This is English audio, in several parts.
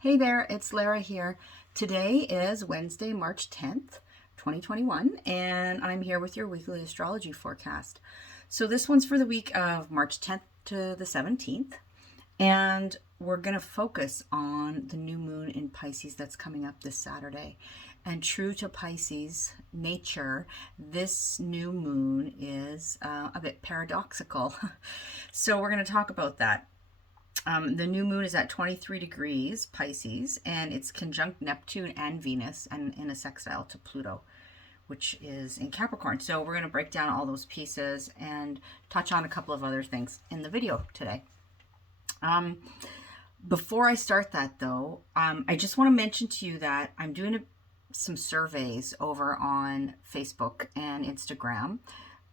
Hey there, it's Lara here. Today is Wednesday, March 10th, 2021, and I'm here with your weekly astrology forecast. So this one's for the week of March 10th to the 17th, and we're going to focus on the new moon in Pisces that's coming up this Saturday. And true to Pisces nature, this new moon is a bit paradoxical. So we're going to talk about that. The new moon is at 23 degrees Pisces, and it's conjunct Neptune and Venus, and in a sextile to Pluto, which is in Capricorn. So we're going to break down all those pieces and touch on a couple of other things in the video today. Before I start that, though, I just want to mention to you that I'm doing some surveys over on Facebook and Instagram.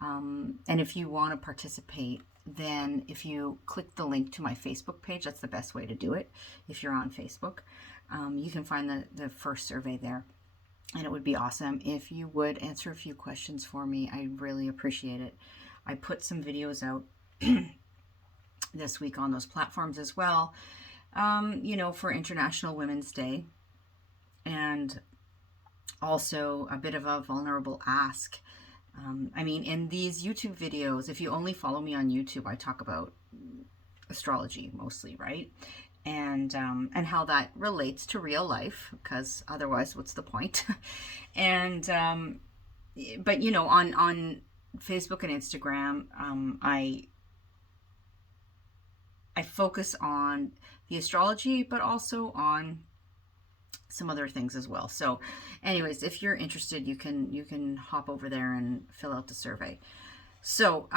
And if you want to participate, then if you click the link to my Facebook page, that's the best way to do it. If you're on Facebook, you can find the first survey there. And it would be awesome if you would answer a few questions for me. I really appreciate it. I put some videos out this week on those platforms as well, for International Women's Day. And also a bit of a vulnerable ask. In these YouTube videos, if you only follow me on YouTube, I talk about astrology mostly, right? And how that relates to real life, because otherwise, what's the point? But on Facebook and Instagram, I focus on the astrology, but also on some other things as well. So anyways, if you're interested, you can hop over there and fill out the survey. So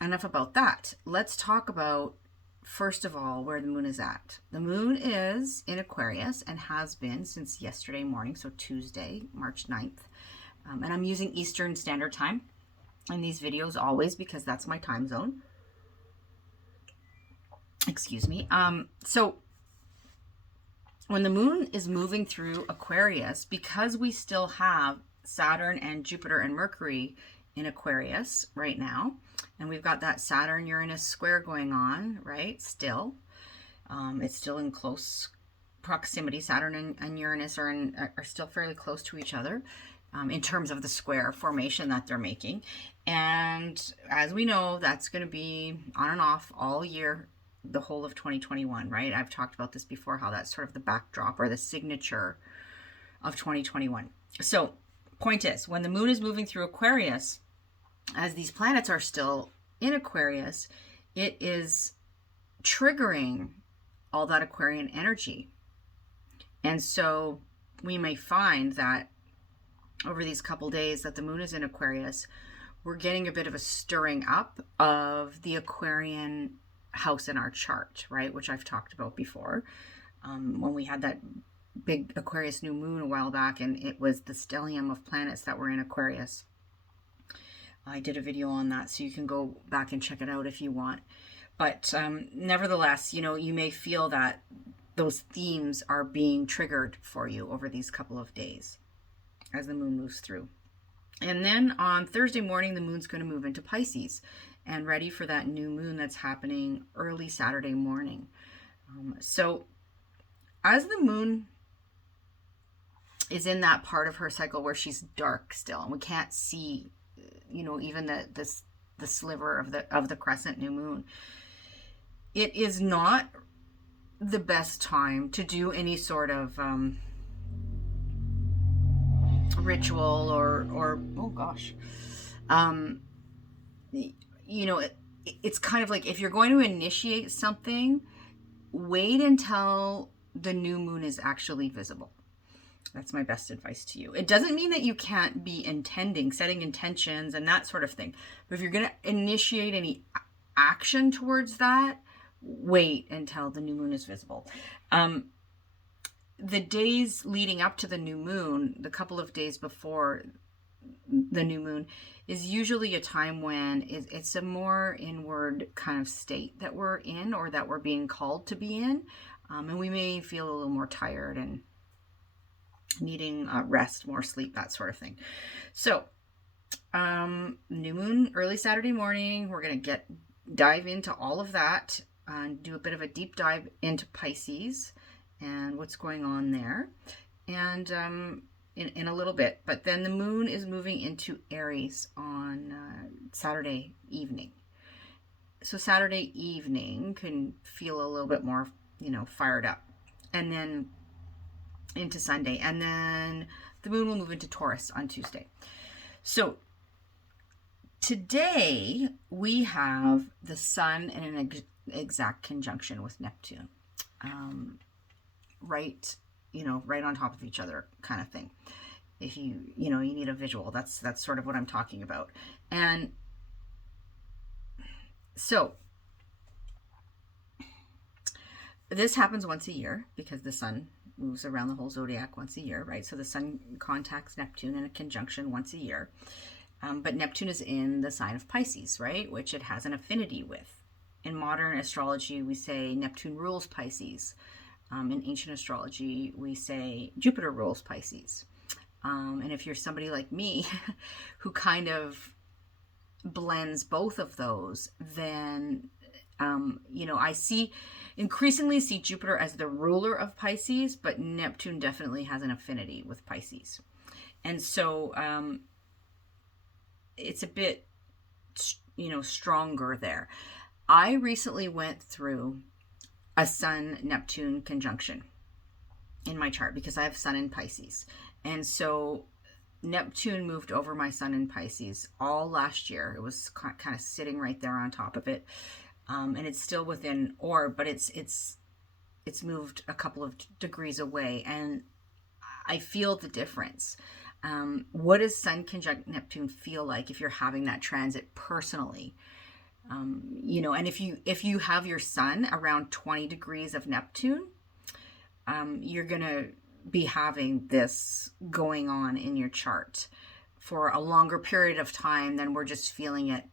enough about that. Let's talk about, first of all, where the moon is at. The moon is in Aquarius and has been since yesterday morning, so Tuesday, March 9th. And I'm using Eastern Standard Time in these videos always because that's my time zone. Excuse me. So when the moon is moving through Aquarius, because we still have Saturn and Jupiter and Mercury in Aquarius right now, and we've got that Saturn-Uranus square going on, right, still. It's still in close proximity. Saturn and Uranus are still fairly close to each other in terms of the square formation that they're making. And as we know, that's going to be on and off all year, the whole of 2021, right? I've talked about this before, how that's sort of the backdrop or the signature of 2021. So point is, when the moon is moving through Aquarius, as these planets are still in Aquarius, it is triggering all that Aquarian energy. And so we may find that over these couple days that the moon is in Aquarius, we're getting a bit of a stirring up of the Aquarian house in our chart, right, which I've talked about before, when we had that big Aquarius new moon a while back, and it was the stellium of planets that were in Aquarius. I did a video on that, so you can go back and check it out if you want. But nevertheless, you may feel that those themes are being triggered for you over these couple of days as the moon moves through. And then on Thursday morning, the moon's going to move into Pisces and ready for that new moon that's happening early Saturday morning. So as the moon is in that part of her cycle where she's dark still, and we can't see, even the sliver of the crescent new moon, it is not the best time to do any sort of ritual or oh gosh, it's kind of like, if you're going to initiate something, wait until the new moon is actually visible. That's my best advice to you. It doesn't mean that you can't be setting intentions and that sort of thing. But if you're going to initiate any action towards that, wait until the new moon is visible. The days leading up to the new moon, the couple of days before the new moon, is usually a time when it's a more inward kind of state that we're in, or that we're being called to be in. And we may feel a little more tired and needing rest, more sleep, that sort of thing. So new moon early Saturday morning, we're going to dive into all of that and do a bit of a deep dive into Pisces and what's going on there, and in a little bit. But then the moon is moving into Aries on Saturday evening. So Saturday evening can feel a little bit more, fired up. And then into Sunday. And then the moon will move into Taurus on Tuesday. So today we have the sun in an exact conjunction with Neptune. Right on top of each other kind of thing. If you need a visual, that's sort of what I'm talking about. And so this happens once a year because the sun moves around the whole zodiac once a year, right? So the sun contacts Neptune in a conjunction once a year. But Neptune is in the sign of Pisces, right? Which it has an affinity with. In modern astrology, we say Neptune rules Pisces. In ancient astrology, we say Jupiter rules Pisces. And if you're somebody like me who kind of blends both of those, then I increasingly see Jupiter as the ruler of Pisces, but Neptune definitely has an affinity with Pisces. And so it's a bit stronger there. I recently went through a Sun Neptune conjunction in my chart because I have Sun in Pisces, and so Neptune moved over my Sun in Pisces all last year. It was kind of sitting right there on top of it, and it's still within orb, but it's moved a couple of degrees away, and I feel the difference. What does Sun conjunct Neptune feel like if you're having that transit personally? And if you have your Sun around 20 degrees of Neptune, you're gonna be having this going on in your chart for a longer period of time than we're just feeling it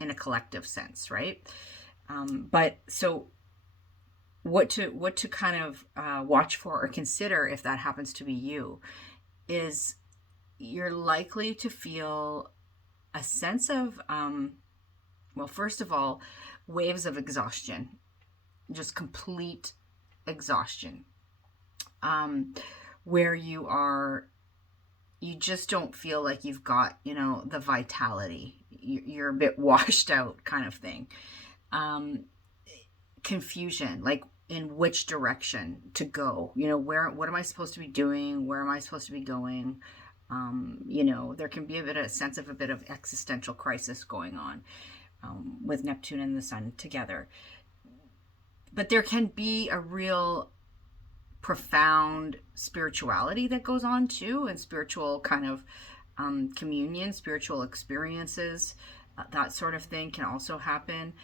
in a collective sense, right? But so what to kind of watch for or consider if that happens to be you is you're likely to feel a sense of first of all, waves of exhaustion, just complete exhaustion, where you just don't feel like you've got, the vitality. You're a bit washed out kind of thing. Confusion, like in which direction to go, what am I supposed to be doing? Where am I supposed to be going? There can be a sense of a bit of existential crisis going on. With Neptune and the Sun together. But there can be a real profound spirituality that goes on too, and spiritual kind of communion, spiritual experiences, that sort of thing can also happen.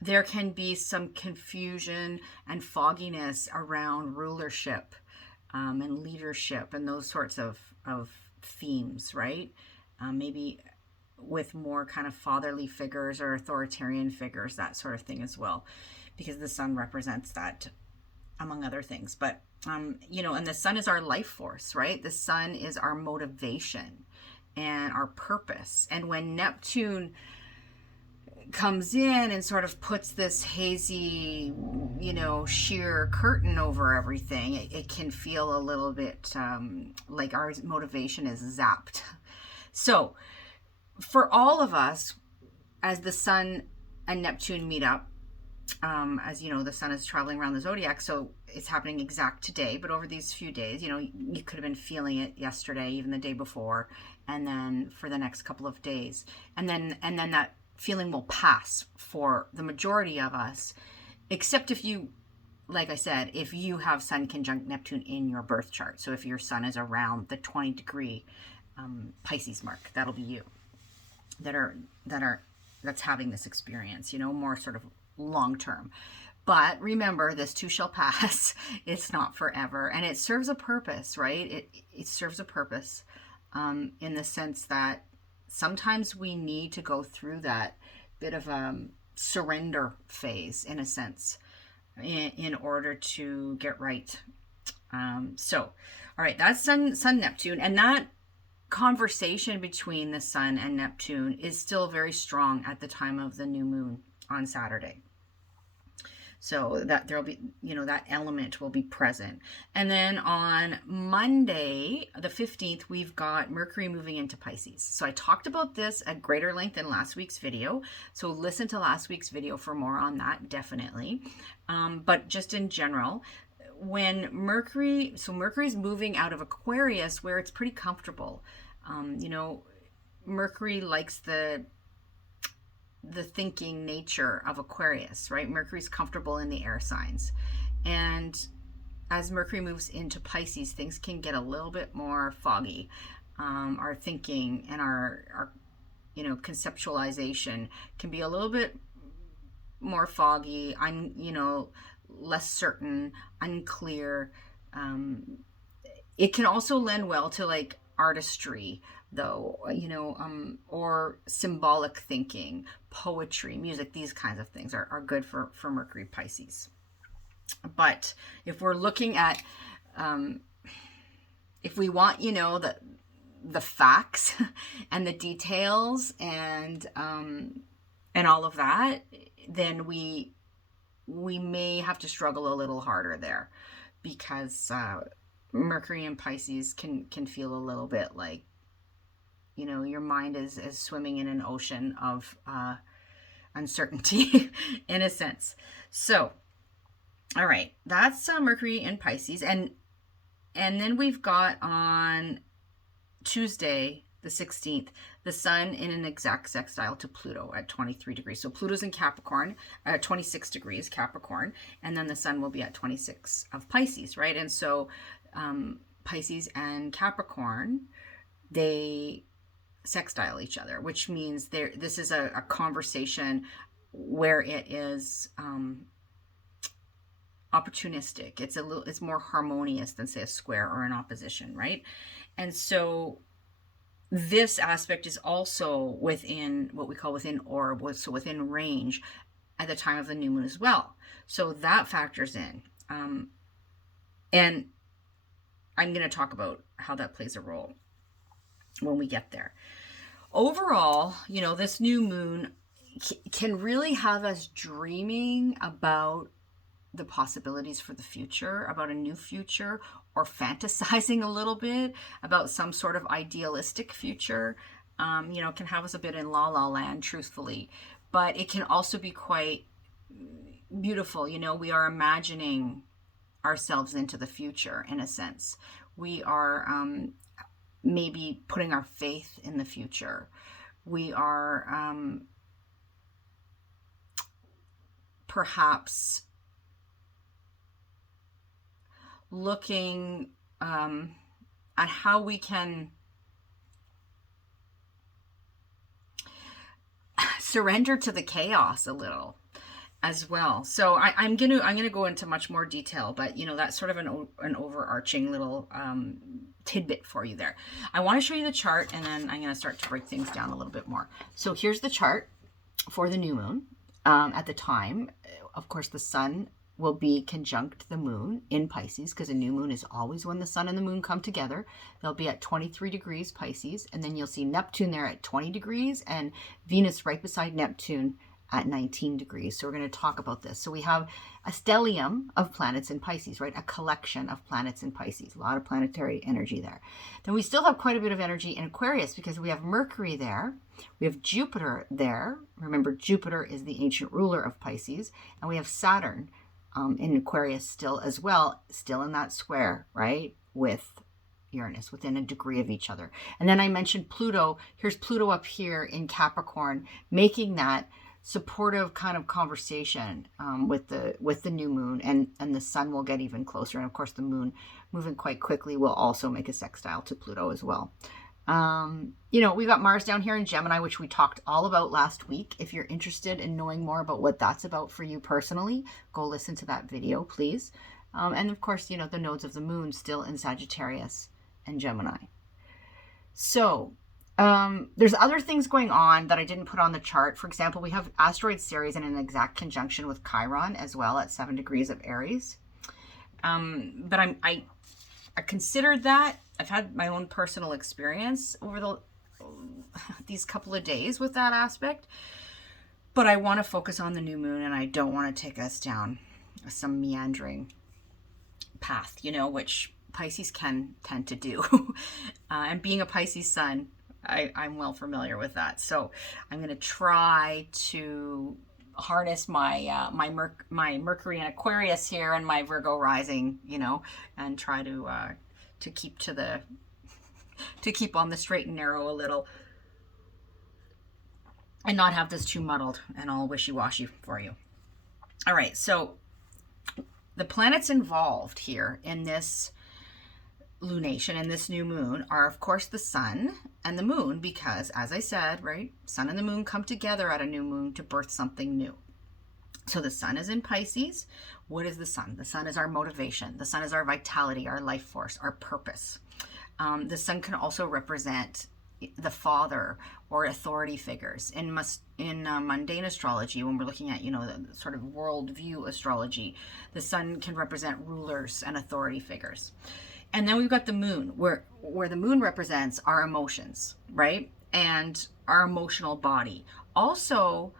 There can be some confusion and fogginess around rulership and leadership and those sorts of themes, right? Maybe with more kind of fatherly figures or authoritarian figures, that sort of thing as well, because the Sun represents that, among other things. But, and the Sun is our life force, right? The Sun is our motivation and our purpose. And when Neptune comes in and sort of puts this hazy, sheer curtain over everything, it can feel a little bit like our motivation is zapped. So for all of us, as the Sun and Neptune meet up, as you know, the Sun is traveling around the zodiac, so it's happening exact today, but over these few days, you could have been feeling it yesterday, even the day before, and then for the next couple of days. And then that feeling will pass for the majority of us, except if you, like I said, if you have Sun conjunct Neptune in your birth chart. So if your Sun is around the 20 degree Pisces mark, that'll be you that's having this experience, more sort of long term. But remember, this too shall pass. It's not forever, and it serves a purpose, right? It serves a purpose in the sense that sometimes we need to go through that bit of a surrender phase, in a sense, in order to get right. So, all right, that's Sun Neptune, and that conversation between the Sun and Neptune is still very strong at the time of the new moon on Saturday. So that there'll be, that element will be present. And then on Monday, the 15th, we've got Mercury moving into Pisces. So I talked about this at greater length in last week's video. So listen to last week's video for more on that, definitely. But just in general, when Mercury's moving out of Aquarius where it's pretty comfortable. Mercury likes the thinking nature of Aquarius, right? Mercury's comfortable in the air signs. And as Mercury moves into Pisces, things can get a little bit more foggy. Our thinking and our conceptualization can be a little bit more foggy, less certain, unclear. It can also lend well to like artistry, though, or symbolic thinking, poetry, music. These kinds of things are good for Mercury Pisces. But if we're looking at, if we want, the facts and the details and all of that, then we may have to struggle a little harder there, because Mercury in Pisces can feel a little bit like, your mind is swimming in an ocean of uncertainty in a sense. So, all right, that's Mercury in Pisces. And then we've got on Tuesday, the 16th, the sun in an exact sextile to Pluto at 23 degrees. So Pluto's in Capricorn at 26 degrees Capricorn, and then the sun will be at 26 of Pisces, right? And so Pisces and Capricorn, they sextile each other, which means this is a conversation where it is opportunistic. It's more harmonious than, say, a square or an opposition, right? And so this aspect is also within what we call within orb, so within range at the time of the new moon as well. So that factors in. And I'm going to talk about how that plays a role when we get there. Overall, this new moon can really have us dreaming about the possibilities for the future, about a new future, or fantasizing a little bit about some sort of idealistic future. Can have us a bit in la la land, truthfully, but it can also be quite beautiful. We are imagining ourselves into the future in a sense. We are maybe putting our faith in the future. We are perhaps looking at how we can surrender to the chaos a little as well. So I'm gonna go into much more detail, but that's sort of an overarching little tidbit for you there. I want to show you the chart, and then I'm gonna start to break things down a little bit more. So here's the chart for the new moon. At the time, of course, the sun will be conjunct the moon in Pisces, because a new moon is always when the sun and the moon come together. They'll be at 23 degrees Pisces, and then you'll see Neptune there at 20 degrees and Venus right beside Neptune at 19 degrees. So we're going to talk about this. So we have a stellium of planets in Pisces, right? A collection of planets in Pisces. A lot of planetary energy there. Then we still have quite a bit of energy in Aquarius, because we have Mercury there. We have Jupiter there. Remember, Jupiter is the ancient ruler of Pisces. And we have Saturn in Aquarius still as well, still in that square, right? With Uranus, within a degree of each other. And then I mentioned Pluto. Here's Pluto up here in Capricorn, making that supportive kind of conversation with the new moon, and the sun will get even closer. And of course, the moon moving quite quickly will also make a sextile to Pluto as well. We got Mars down here in Gemini, which we talked all about last week. If you're interested in knowing more about what that's about for you personally, go listen to that video, please. And of course, the nodes of the moon still in Sagittarius and Gemini. So there's other things going on that I didn't put on the chart. For example, we have asteroid Ceres in an exact conjunction with Chiron as well at 7 degrees of Aries. But I considered that. I've had my own personal experience over these couple of days with that aspect. But I want to focus on the new moon, and I don't want to take us down some meandering path, you know, which Pisces can tend to do. And being a Pisces sun, I'm well familiar with that. So I'm going to try to harness my my Mercury and Aquarius here and my Virgo rising, you know, and try to keep on the straight and narrow a little, and not have this too muddled and all wishy-washy for you. All right, so the planets involved here in this lunation and this new moon are, of course, the sun and the moon, because, as I said, right, sun and the moon come together at a new moon to birth something new. So the sun is in Pisces. What is the sun? The sun is our motivation. The sun is our vitality, our life force, our purpose. The sun can also represent the father or authority figures. In mundane astrology, when we're looking at, you know, the sort of worldview astrology, the sun can represent rulers and authority figures. And then we've got the moon, where the moon represents our emotions, right? And our emotional body. Also,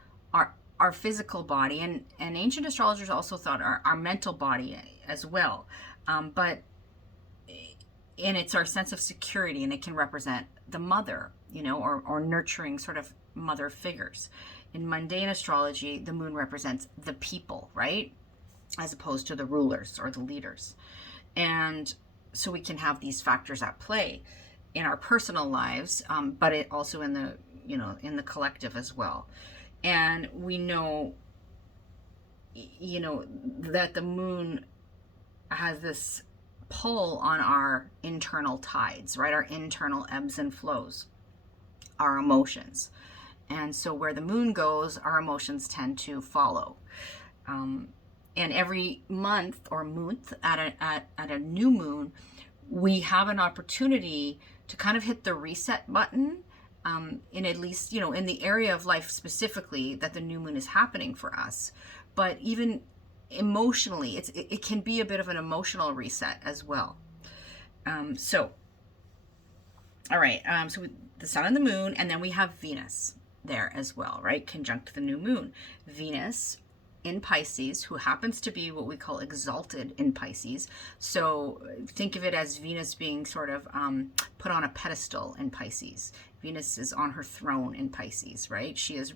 our physical body. And ancient astrologers also thought our mental body as well. And it's our sense of security, and it can represent the mother, you know, or nurturing sort of mother figures. In mundane astrology, the moon represents the people, right? As opposed to the rulers or the leaders. And so we can have these factors at play in our personal lives, but it also in the, you know, in the collective as well. And we know, you know, that the moon has this pull on our internal tides, right? Our internal ebbs and flows, our emotions. And so where the moon goes, our emotions tend to follow. And every month or month at a new moon, we have an opportunity to kind of hit the reset button, in at least, you know, in the area of life specifically that the new moon is happening for us. But even emotionally, it can be a bit of an emotional reset as well. So all right, so the sun and the moon, and then we have Venus there as well, right? Conjunct the new moon. Venus in Pisces, who happens to be what we call exalted in Pisces. So think of it as Venus being sort of put on a pedestal in Pisces. Venus is on her throne in Pisces, right? She is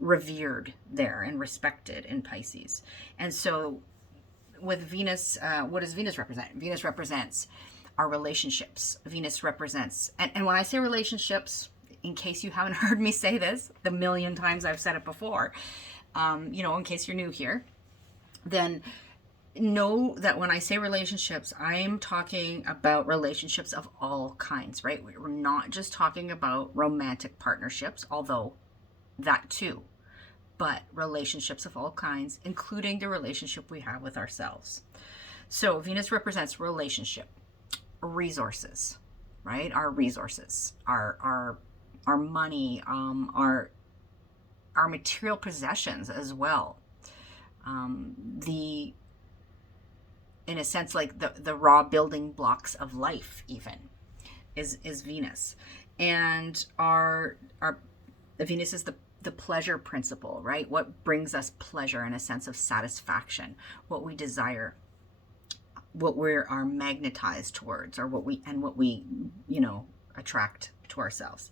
revered there and respected in Pisces. And so with Venus, what does Venus represent? Venus represents our relationships. Venus represents, and when I say relationships, in case you haven't heard me say this, the million times I've said it before, you know, in case you're new here, then know that when I say relationships, I'm talking about relationships of all kinds, right? We're not just talking about romantic partnerships, although that too, but relationships of all kinds, including the relationship we have with ourselves. So Venus represents relationship, resources, right? Our resources, our money, our material possessions as well. In a sense, like the raw building blocks of life even is Venus. And our Venus is the pleasure principle, right? What brings us pleasure and a sense of satisfaction, what we desire, what we are magnetized towards, or what we, you know, attract to ourselves.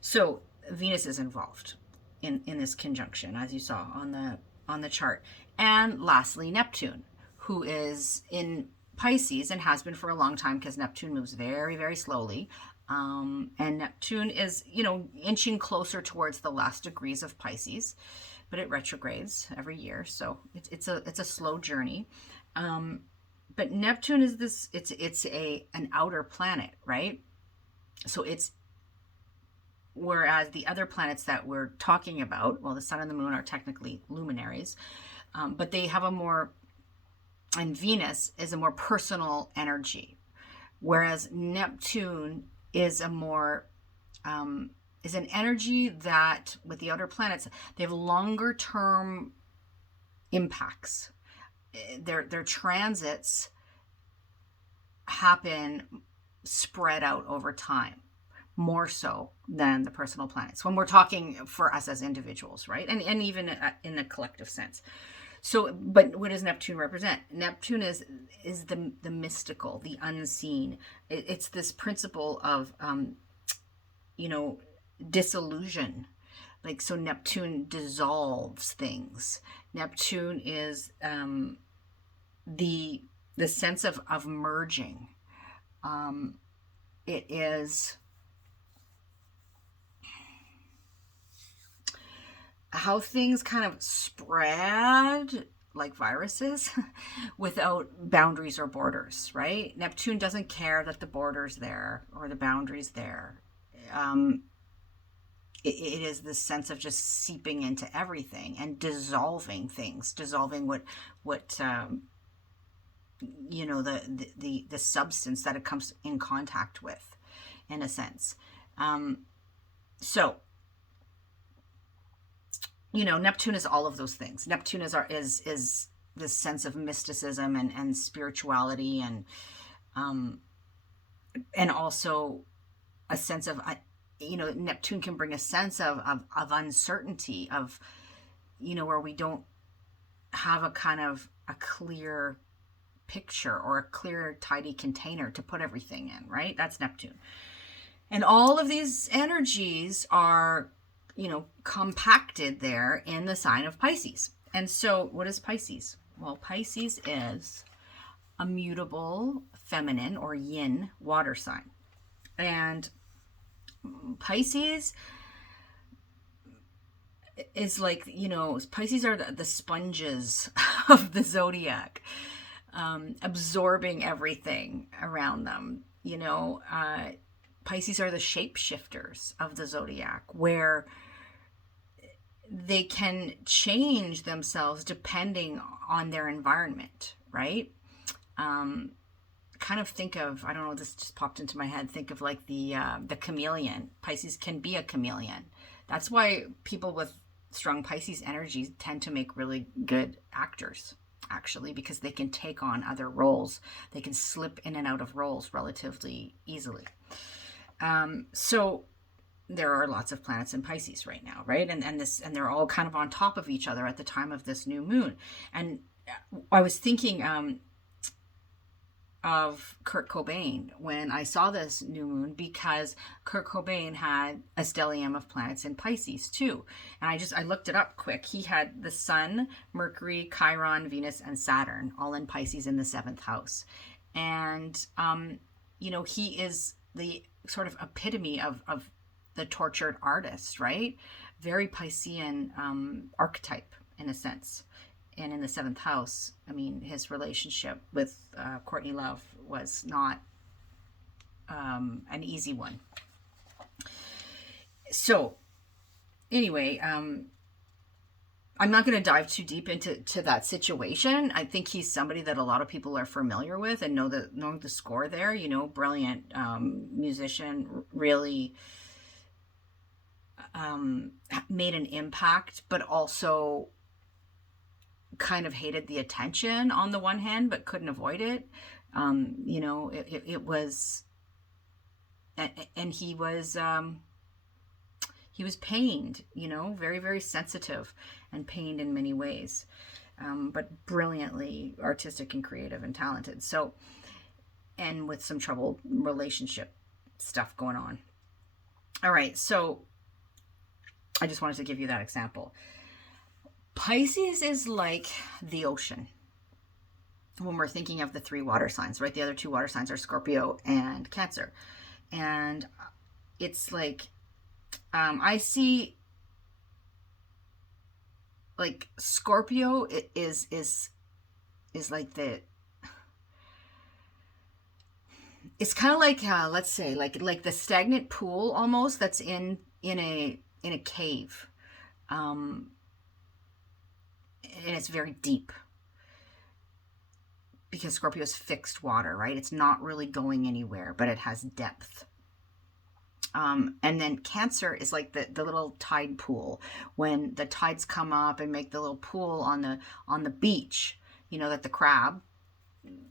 So Venus is involved in this conjunction, as you saw on the chart. And lastly, Neptune, who is in Pisces and has been for a long time, because Neptune moves very, very slowly. And Neptune is, you know, inching closer towards the last degrees of Pisces, but it retrogrades every year, so it's a slow journey. But Neptune is this, it's an outer planet, right? So it's, whereas the other planets that we're talking about, well, the sun and the moon are technically luminaries, but they have a more, and Venus is a more personal energy, whereas Neptune is a more, is an energy that, with the outer planets, they have longer term impacts. Their transits happen spread out over time, more so than the personal planets, when we're talking for us as individuals, right? And even in a collective sense. So, but what does Neptune represent? Neptune is the mystical, the unseen. It's this principle of, you know, disillusion. Like, so Neptune dissolves things. Neptune is the sense of merging. It is how things kind of spread like viruses without boundaries or borders, right? Neptune doesn't care that the border's there or the boundary's there. It is this sense of just seeping into everything and dissolving things, dissolving what you know, the substance that it comes in contact with, in a sense. So, you know, Neptune is all of those things. Neptune is this sense of mysticism and spirituality, and also a sense of, you know, Neptune can bring a sense of uncertainty, of, you know, where we don't have a kind of a clear picture or a clear, tidy container to put everything in, right? That's Neptune. And all of these energies are, you know, compacted there in the sign of Pisces. And so what is Pisces? Well, Pisces is a mutable feminine or yin water sign. And Pisces is like, you know, Pisces are the sponges of the zodiac, absorbing everything around them. You know, Pisces are the shapeshifters of the zodiac, where they can change themselves depending on their environment, right? Kind of think of, I don't know, this just popped into my head. Think of like the chameleon. Pisces can be a chameleon. That's why people with strong Pisces energies tend to make really good actors, actually, because they can take on other roles. They can slip in and out of roles relatively easily. So there are lots of planets in Pisces right now, right? And they're all kind of on top of each other at the time of this new moon. And I was thinking of Kurt Cobain when I saw this new moon, because Kurt Cobain had a stellium of planets in Pisces too. And I looked it up quick. He had the Sun, Mercury, Chiron, Venus, and Saturn all in Pisces in the 7th house. And, you know, he is the sort of epitome of the tortured artist, right? Very Piscean archetype in a sense. And in the 7th house, I mean, his relationship with Courtney Love was not an easy one. So anyway, I'm not going to dive too deep into that situation. I think he's somebody that a lot of people are familiar with and know the score there. You know, brilliant musician, really made an impact, but also kind of hated the attention on the one hand, but couldn't avoid it. You know, it was, and he was pained, you know, very, very sensitive and pained in many ways, but brilliantly artistic and creative and talented. So, and with some troubled relationship stuff going on. All right. So I just wanted to give you that example. Pisces is like the ocean when we're thinking of the 3 water signs, right? The other 2 water signs are Scorpio and Cancer. And it's like, I see like Scorpio is like it's kind of like, let's say like the stagnant pool almost that's in a cave. And it's very deep because Scorpio is fixed water, right? It's not really going anywhere, but it has depth. And then Cancer is like the little tide pool. When the tides come up and make the little pool on the beach, you know, that the crab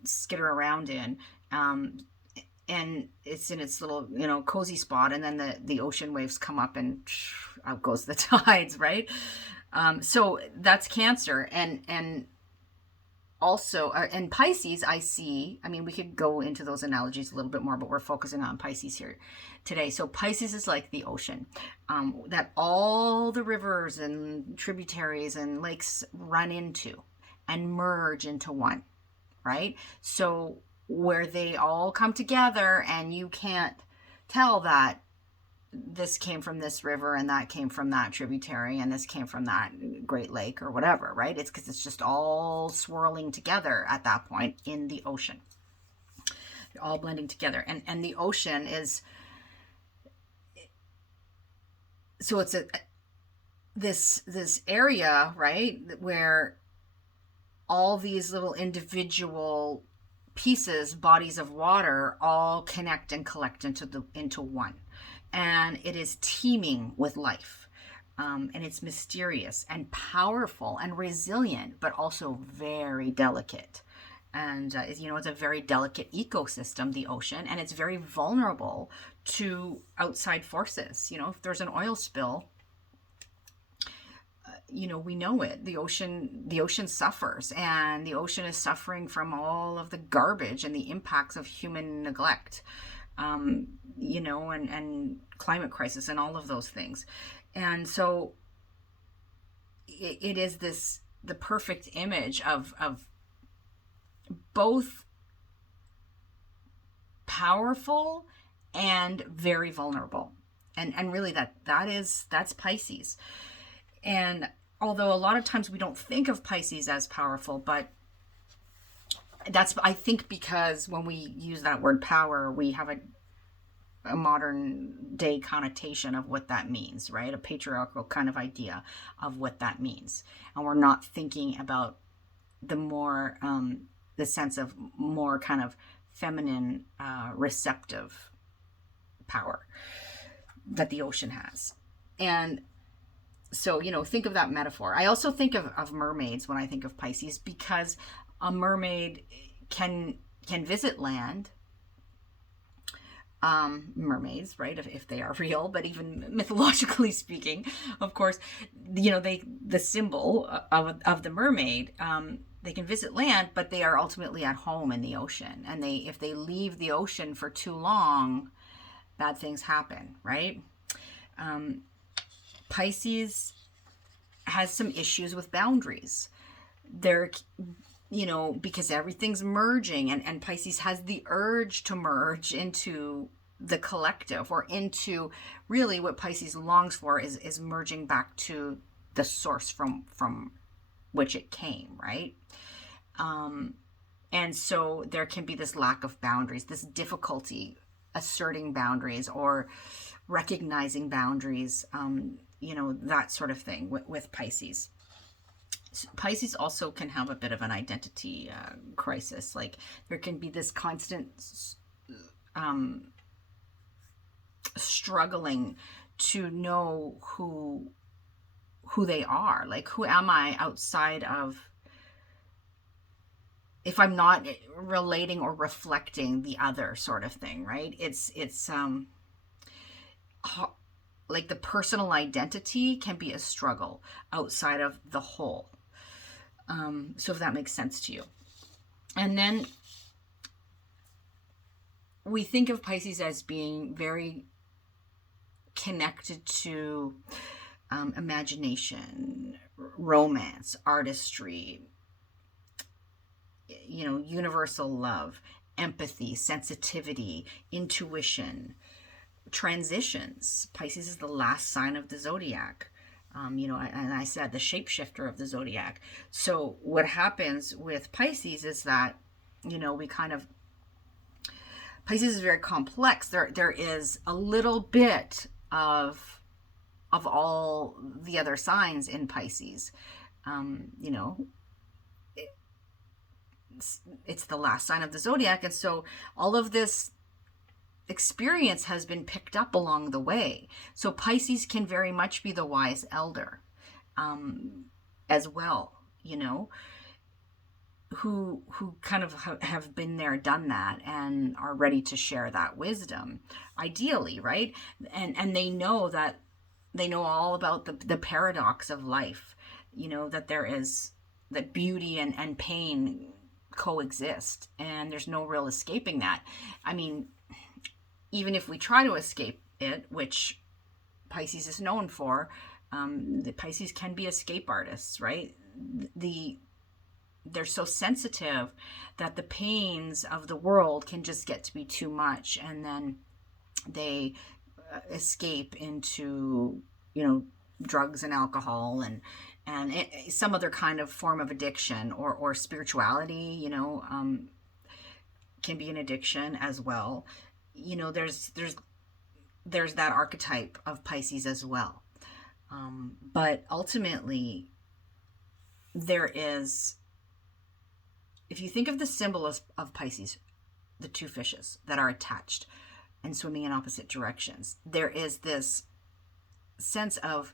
skitter around in. And it's in its little, you know, cozy spot. And then the ocean waves come up and out goes the tides, right? So that's Cancer. And also, and Pisces, I mean, we could go into those analogies a little bit more, but we're focusing on Pisces here today. So Pisces is like the ocean, that all the rivers and tributaries and lakes run into and merge into one, right? So where they all come together and you can't tell that this came from this river and that came from that tributary and this came from that Great Lake or whatever, right? It's because it's just all swirling together at that point in the ocean. They're all blending together. And the ocean is, so it's this area, right, where all these little individual pieces, bodies of water, all connect and collect into one. And it is teeming with life. And it's mysterious and powerful and resilient, but also very delicate. And, it's a very delicate ecosystem, the ocean, and it's very vulnerable to outside forces. If there's an oil spill, we know it. The ocean suffers, and the ocean is suffering from all of the garbage and the impacts of human neglect. And climate crisis and all of those things. And so it is the perfect image of both powerful and very vulnerable. And really that's Pisces. And although a lot of times we don't think of Pisces as powerful, but that's, I think, because when we use that word power, we have a modern day connotation of what that means, right? A patriarchal kind of idea of what that means. And we're not thinking about the sense of more kind of feminine, receptive power that the ocean has. And so, think of that metaphor. I also think of mermaids when I think of Pisces, because a mermaid can visit land. Mermaids, right? If they are real, but even mythologically speaking, of course, the symbol of the mermaid, they can visit land, but they are ultimately at home in the ocean. And if they leave the ocean for too long, bad things happen, right? Pisces has some issues with boundaries. Because everything's merging, and Pisces has the urge to merge into the collective, or into really what Pisces longs for is merging back to the source from which it came, right? And so there can be this lack of boundaries, this difficulty asserting boundaries or recognizing boundaries, that sort of thing with Pisces. Pisces also can have a bit of an identity crisis. Like, there can be this constant struggling to know who they are. Like, who am I outside of, if I'm not relating or reflecting the other, sort of thing, right? It's like the personal identity can be a struggle outside of the whole. So if that makes sense to you. And then we think of Pisces as being very connected to imagination, romance, artistry, universal love, empathy, sensitivity, intuition, transitions. Pisces is the last sign of the zodiac. And I said the shapeshifter of the zodiac. So what happens with Pisces is that, Pisces is very complex. There is a little bit of all the other signs in Pisces. It's the last sign of the zodiac. And so all of this experience has been picked up along the way. So Pisces can very much be the wise elder, as well, who kind of have been there, done that, and are ready to share that wisdom, ideally, right? And they know all about the paradox of life. that that beauty and pain coexist, and there's no real escaping that. I mean, even if we try to escape it, which Pisces is known for, the Pisces can be escape artists, right? They're so sensitive that the pains of the world can just get to be too much, and then they escape into, drugs and alcohol and some other kind of form of addiction, or spirituality, can be an addiction as well. There's that archetype of Pisces as well. But ultimately, there is, if you think of the symbol of Pisces, the two fishes that are attached and swimming in opposite directions, there is this sense of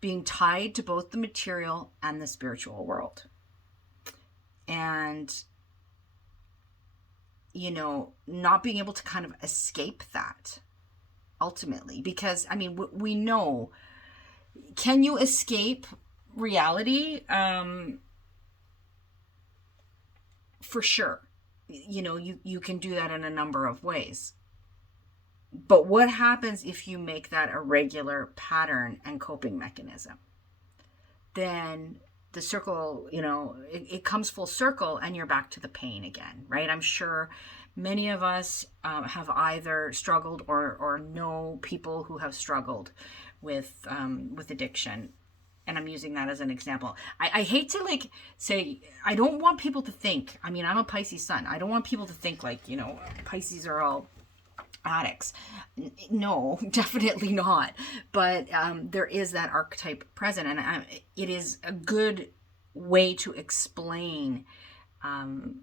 being tied to both the material and the spiritual world. And, not being able to kind of escape that ultimately, because, I mean, we know, can you escape reality? For sure. You can do that in a number of ways. But what happens if you make that a regular pattern and coping mechanism? Then the circle, it comes full circle, and you're back to the pain again, right? I'm sure many of us have either struggled or know people who have struggled with addiction. And I'm using that as an example. I hate to say, I don't want people to think, I mean, I'm a Pisces sun. I don't want people to think Pisces are all addicts. No, definitely not. But there is that archetype present, and it is a good way to explain, the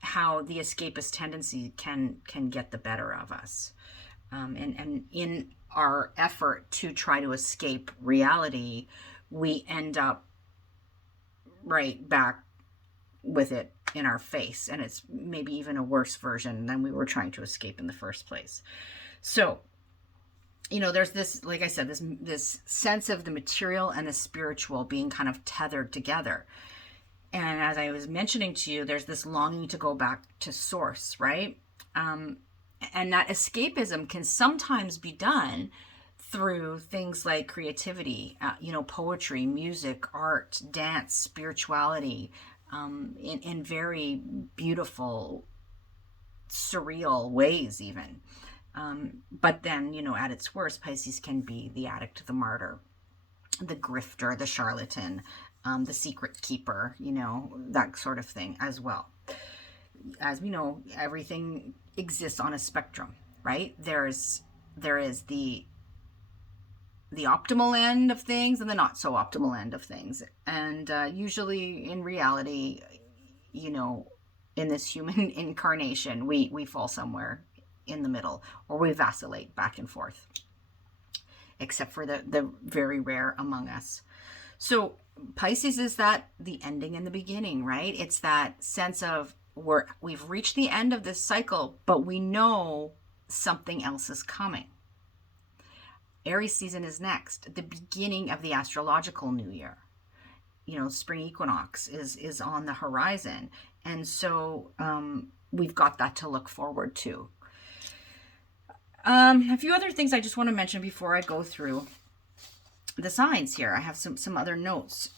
how the escapist tendency can get the better of us, and in our effort to try to escape reality, we end up right back with it in our face, and it's maybe even a worse version than we were trying to escape in the first place. So, there's this, like I said, this sense of the material and the spiritual being kind of tethered together. And as I was mentioning to you, there's this longing to go back to source, right? And that escapism can sometimes be done through things like creativity, poetry, music, art, dance, spirituality, in very beautiful, surreal ways even. But then, at its worst, Pisces can be the addict, the martyr, the grifter, the charlatan, the secret keeper, that sort of thing as well. As we know, everything exists on a spectrum, right? There is the optimal end of things and the not so optimal end of things. And usually in reality, in this human incarnation, we fall somewhere in the middle, or we vacillate back and forth, except for the very rare among us. So Pisces is the ending and the beginning, right? It's that sense of we've reached the end of this cycle, but we know something else is coming. Aries season is next, the beginning of the astrological new year. Spring equinox is on the horizon. And so we've got that to look forward to. A few other things I just want to mention before I go through the signs here. I have some other notes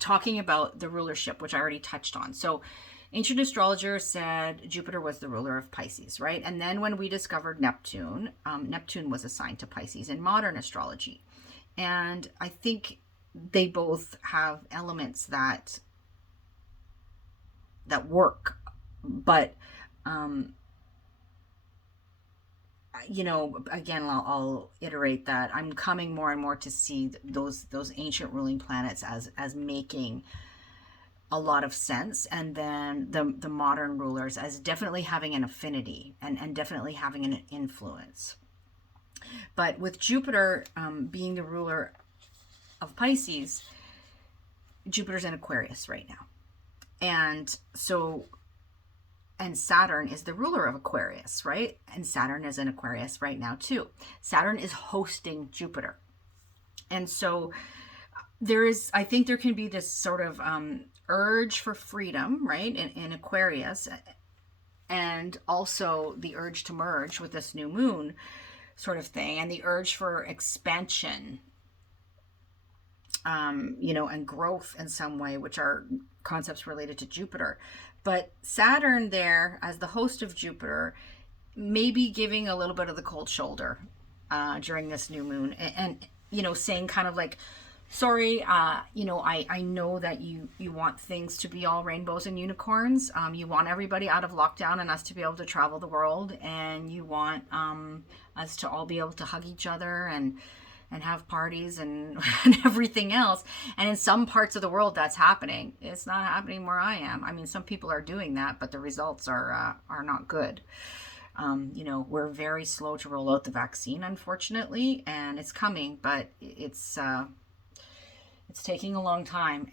talking about the rulership, which I already touched on. So ancient astrologers said Jupiter was the ruler of Pisces, right? And then when we discovered Neptune, Neptune was assigned to Pisces in modern astrology. And I think they both have elements that work. But, again, I'll iterate that I'm coming more and more to see those ancient ruling planets as making a lot of sense, and then the modern rulers as definitely having an affinity and definitely having an influence. But with Jupiter being the ruler of Pisces, Jupiter's in Aquarius right now. And Saturn is the ruler of Aquarius, right? And Saturn is in Aquarius right now too. Saturn is hosting Jupiter. And so I think there can be this sort of urge for freedom, right, in Aquarius, and also the urge to merge with this new moon sort of thing, and the urge for expansion, and growth in some way, which are concepts related to Jupiter. But Saturn there, as the host of Jupiter, may be giving a little bit of the cold shoulder during this new moon, and saying kind of like, sorry, I know that you want things to be all rainbows and unicorns. You want everybody out of lockdown and us to be able to travel the world, and you want us to all be able to hug each other and have parties and, and everything else. And in some parts of the world that's happening. It's not happening where I am. I mean, some people are doing that, but the results are not good. We're very slow to roll out the vaccine, unfortunately, and it's coming, but it's taking a long time.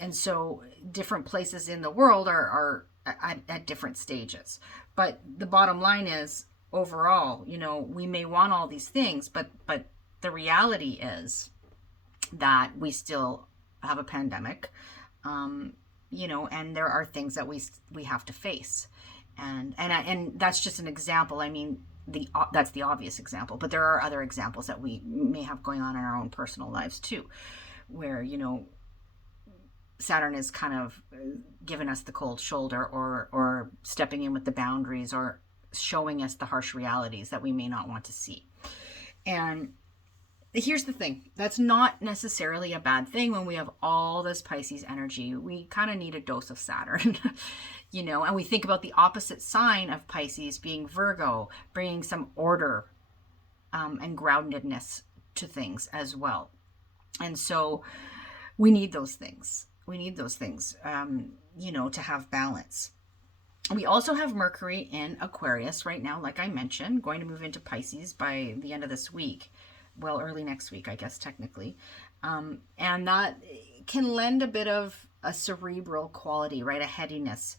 And so different places in the world are at different stages. But the bottom line is, overall, we may want all these things, but the reality is that we still have a pandemic, and there are things that we have to face, and that's just an example. I mean, that's the obvious example, but there are other examples that we may have going on in our own personal lives too, where Saturn is kind of giving us the cold shoulder, or stepping in with the boundaries, or showing us the harsh realities that we may not want to see. And here's the thing, that's not necessarily a bad thing. When we have all this Pisces energy, we kind of need a dose of Saturn, and we think about the opposite sign of Pisces being Virgo, bringing some order and groundedness to things as well. And so we need those things. To have balance. We also have Mercury in Aquarius right now, like I mentioned, going to move into Pisces by the end of this week. Well, early next week, I guess, technically. And that can lend a bit of a cerebral quality, right? A headiness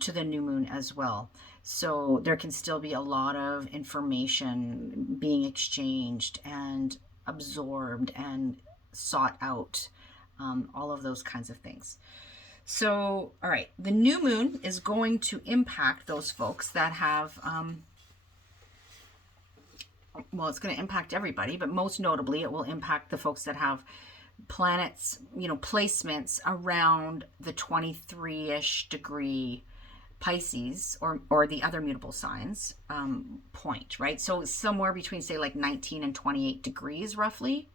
to the new moon as well. So there can still be a lot of information being exchanged and absorbed and sought out, all of those kinds of things. So, all right, the new moon is going to impact those folks that have, it's going to impact everybody, but most notably it will impact the folks that have planets, placements around the 23-ish degree Pisces or the other mutable signs point, right? So somewhere between, say, like 19 and 28 degrees roughly.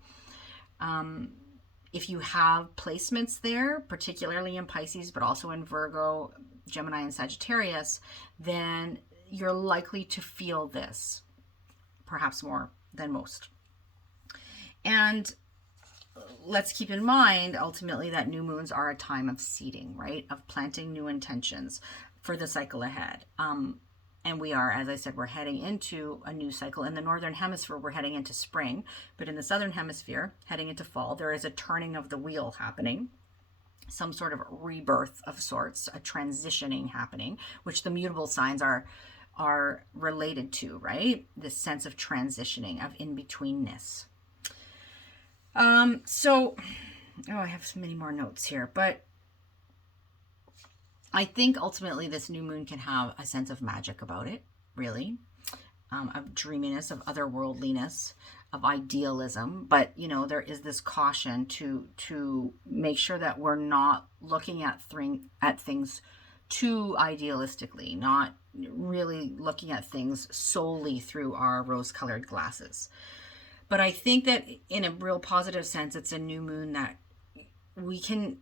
If you have placements there, particularly in Pisces, but also in Virgo, Gemini, and Sagittarius, then you're likely to feel this, perhaps more than most. And let's keep in mind, ultimately, that new moons are a time of seeding, right? Of planting new intentions for the cycle ahead. And we are, as I said, we're heading into a new cycle. In the Northern Hemisphere, we're heading into spring. But in the Southern Hemisphere, heading into fall, there is a turning of the wheel happening. Some sort of rebirth of sorts, a transitioning happening, which the mutable signs are related to, right? This sense of transitioning, of in-betweenness. I have so many more notes here, but I think ultimately this new moon can have a sense of magic about it, really, of dreaminess, of otherworldliness, of idealism. But, there is this caution to make sure that we're not looking at things too idealistically, not really looking at things solely through our rose-colored glasses. But I think that in a real positive sense, it's a new moon that we can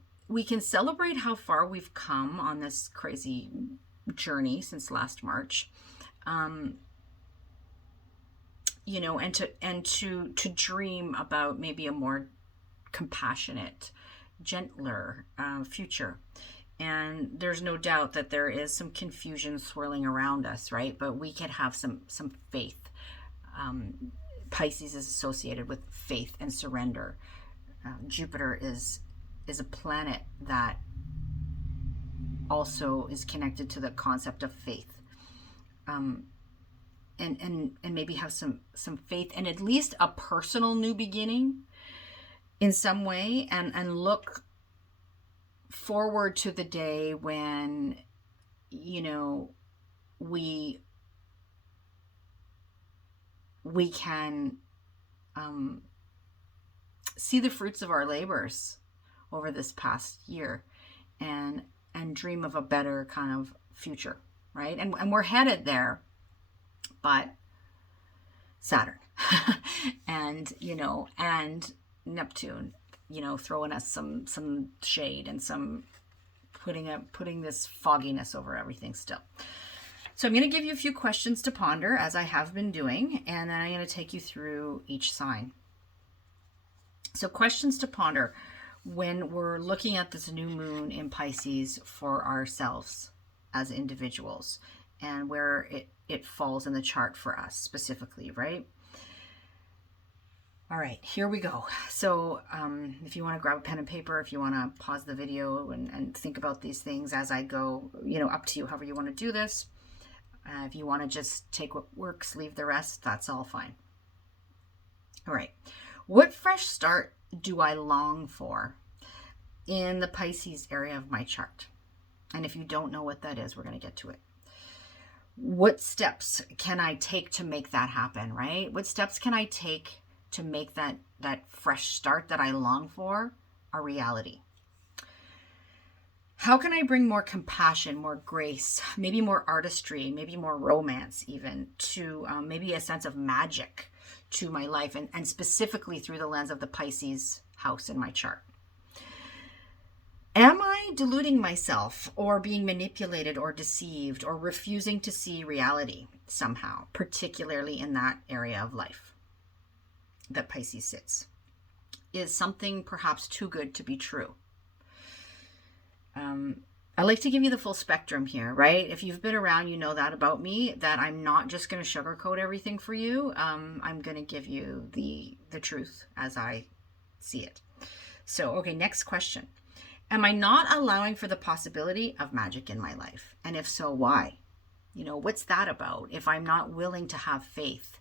celebrate how far we've come on this crazy journey since last March, and to dream about maybe a more compassionate, gentler future. And there's no doubt that there is some confusion swirling around us, right? But we could have some faith. Pisces is associated with faith and surrender. Jupiter is a planet that also is connected to the concept of faith, and maybe have some faith and at least a personal new beginning in some way, and look forward to the day when, you know, we can see the fruits of our labors over this past year, and dream of a better kind of future, right? And we're headed there, but Saturn and, you know, and Neptune, you know, throwing us some shade and some putting this fogginess over everything still. So I'm going to give you a few questions to ponder, as I have been doing, and then I'm going to take you through each sign. So questions to ponder when we're looking at this new moon in Pisces for ourselves as individuals, and where it falls in the chart for us specifically, right? All right, here we go. So if you want to grab a pen and paper, if you want to pause the video and think about these things as I go, you know, up to you, however you want to do this. If you want to just take what works, leave the rest, that's all fine. All right. What fresh start do I long for in the Pisces area of my chart? And if you don't know what that is, we're going to get to it. What steps can I take to make that happen, right? What steps can I take to make that fresh start that I long for a reality? How can I bring more compassion, more grace, maybe more artistry, maybe more romance even, to maybe a sense of magic to my life, and specifically through the lens of the Pisces house in my chart? Am I deluding myself or being manipulated or deceived or refusing to see reality somehow, particularly in that area of life that Pisces sits? Is something perhaps too good to be true? I like to give you the full spectrum here, right? If you've been around, you know that about me, that I'm not just going to sugarcoat everything for you. I'm going to give you the truth as I see it. So, okay, next question. Am I not allowing for the possibility of magic in my life? And if so, why? You know, what's that about? If I'm not willing to have faith,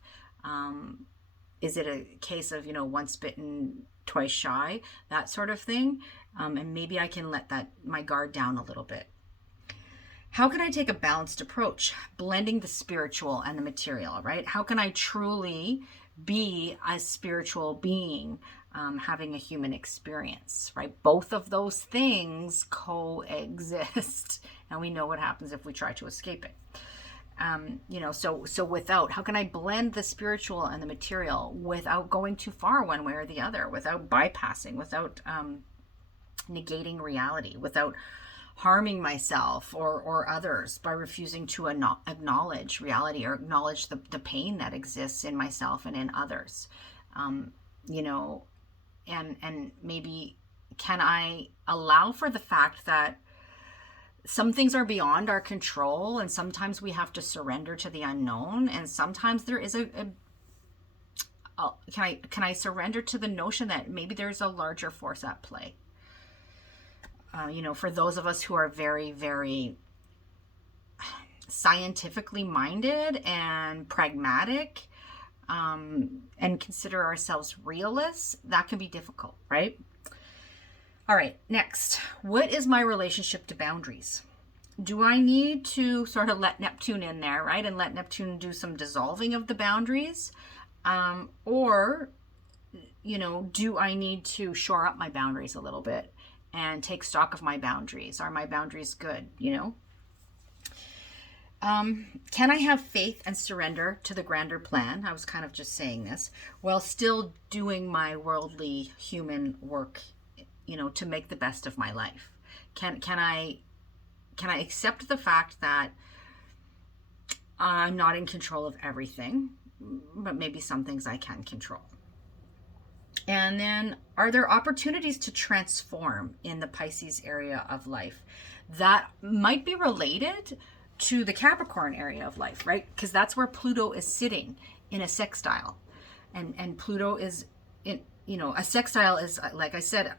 is it a case of, you know, once bitten, twice shy, that sort of thing? And maybe I can let my guard down a little bit. How can I take a balanced approach, blending the spiritual and the material, right? How can I truly be a spiritual being, having a human experience, right? Both of those things coexist, and we know what happens if we try to escape it. You know, so how can I blend the spiritual and the material without going too far one way or the other, without bypassing, without negating reality, without harming myself or others by refusing to acknowledge reality or acknowledge the pain that exists in myself and in others? You know, and maybe can I allow for the fact that some things are beyond our control, and sometimes we have to surrender to the unknown, and sometimes there is can I surrender to the notion that maybe there's a larger force at play? You know, for those of us who are very, very scientifically minded and pragmatic, and consider ourselves realists, that can be difficult, right? All right, next. What is my relationship to boundaries? Do I need to sort of let Neptune in there, right? And let Neptune do some dissolving of the boundaries? Or, you know, do I need to shore up my boundaries a little bit and take stock of my boundaries? Are my boundaries good, you know? Can I have faith and surrender to the grander plan? I was kind of just saying this, while still doing my worldly human work, you know, to make the best of my life. Can I accept the fact that I'm not in control of everything, but maybe some things I can control? And then, are there opportunities to transform in the Pisces area of life that might be related to the Capricorn area of life, right? Because that's where Pluto is sitting in a sextile. And Pluto is in, you know, a sextile is, like I said,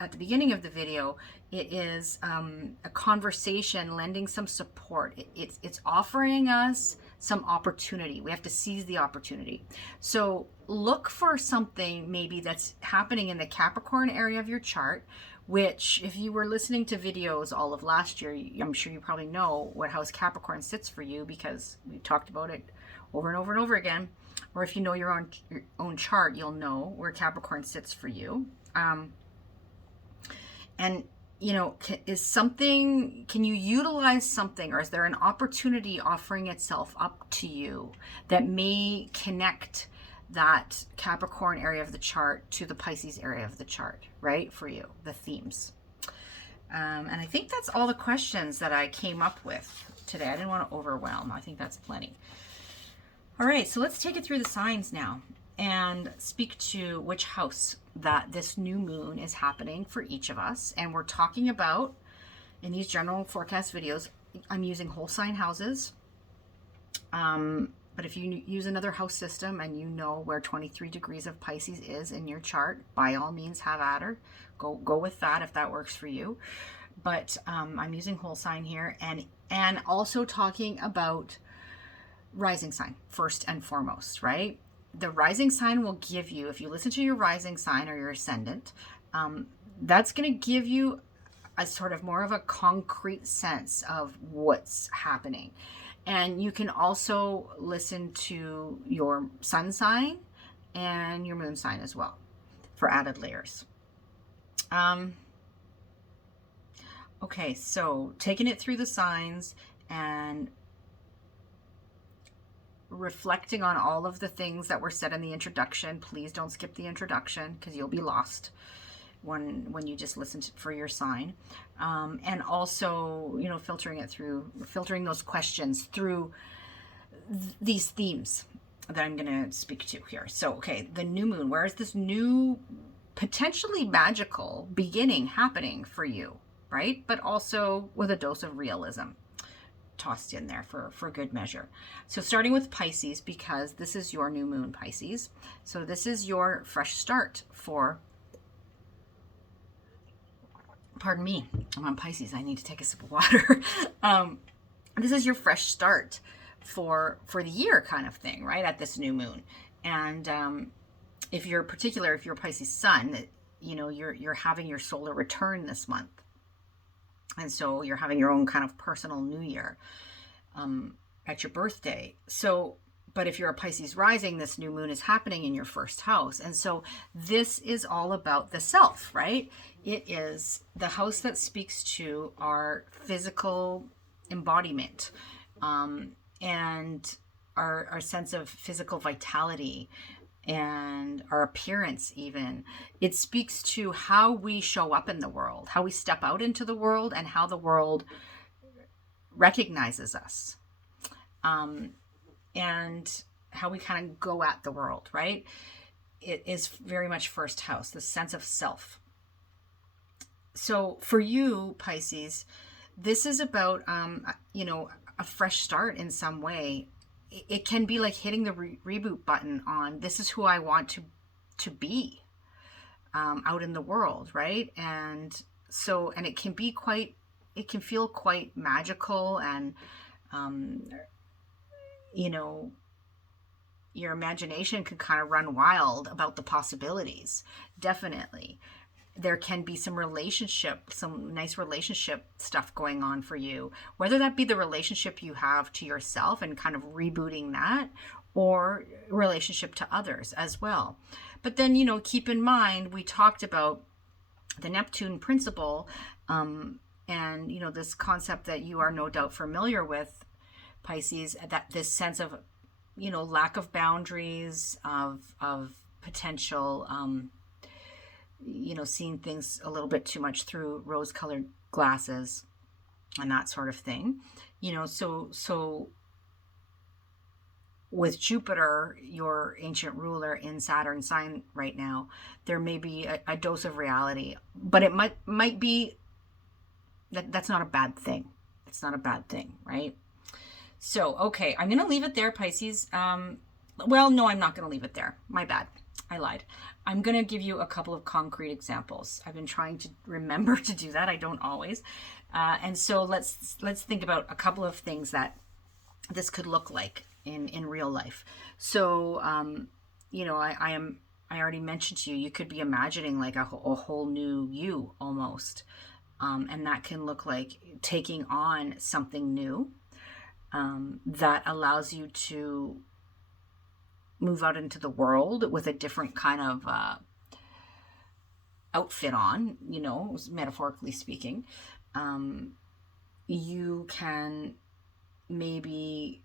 at the beginning of the video, it is a conversation lending some support. It's offering us some opportunity. We have to seize the opportunity. So look for something maybe that's happening in the Capricorn area of your chart, which if you were listening to videos all of last year, I'm sure you probably know what house Capricorn sits for you, because we talked about it over and over and over again. Or if you know your own chart, you'll know where Capricorn sits for you. And you know, can you utilize something, or is there an opportunity offering itself up to you that may connect that Capricorn area of the chart to the Pisces area of the chart, right? For you, the themes. And I think that's all the questions that I came up with today. I didn't want to overwhelm. I think that's plenty. All right, so let's take it through the signs now and speak to which house that this new moon is happening for each of us. And we're talking about, in these general forecast videos, I'm using whole sign houses. But if you use another house system and you know where 23 degrees of Pisces is in your chart, by all means have at her. Go with that if that works for you. But I'm using whole sign here, and also talking about rising sign first and foremost, right? The rising sign will give you, if you listen to your rising sign or your ascendant, that's going to give you a sort of more of a concrete sense of what's happening. And you can also listen to your sun sign and your moon sign as well for added layers. Okay, so taking it through the signs and reflecting on all of the things that were said in the introduction. Please don't skip the introduction, because you'll be lost when you just listen for your sign. And also, you know, filtering those questions through these themes that I'm going to speak to here. So, okay, the new moon, where is this new potentially magical beginning happening for you, right? But also with a dose of realism tossed in there for good measure. So starting with Pisces, because this is your new moon, Pisces. So this is your fresh start for, pardon me, I'm on Pisces. I need to take a sip of water. This is your fresh start for the year kind of thing, right? At this new moon. And if you're Pisces sun, you know, you're having your solar return this month. And so you're having your own kind of personal new year at your birthday. So, but if you're a Pisces rising, this new moon is happening in your first house. And so this is all about the self, right? It is the house that speaks to our physical embodiment and our sense of physical vitality and our appearance even. It speaks to how we show up in the world, how we step out into the world, and how the world recognizes us. And how we kind of go at the world, right? It is very much first house, the sense of self. So for you, Pisces, this is about, you know, a fresh start in some way. It can be like hitting the reboot button on, this is who I want to be out in the world, right? And so, and it can feel quite magical, and, you know, your imagination can kind of run wild about the possibilities. Definitely. There can be some nice relationship stuff going on for you, whether that be the relationship you have to yourself and kind of rebooting that, or relationship to others as well. But then, you know, keep in mind, we talked about the Neptune principle, and, you know, this concept that you are no doubt familiar with, Pisces, that this sense of, you know, lack of boundaries, of potential, you know, seeing things a little bit too much through rose-colored glasses and that sort of thing. You know, so with Jupiter, your ancient ruler, in Saturn sign right now, there may be a dose of reality, but it might be that's not a bad thing. It's not a bad thing, right? So, okay, I'm going to leave it there, Pisces. Well, no, I'm not going to leave it there. My bad. I lied. I'm going to give you a couple of concrete examples. I've been trying to remember to do that. I don't always. And so let's think about a couple of things that this could look like in real life. So, I already mentioned to you, you could be imagining like a whole new you almost. And that can look like taking on something new that allows you to move out into the world with a different kind of outfit on, metaphorically speaking. You can maybe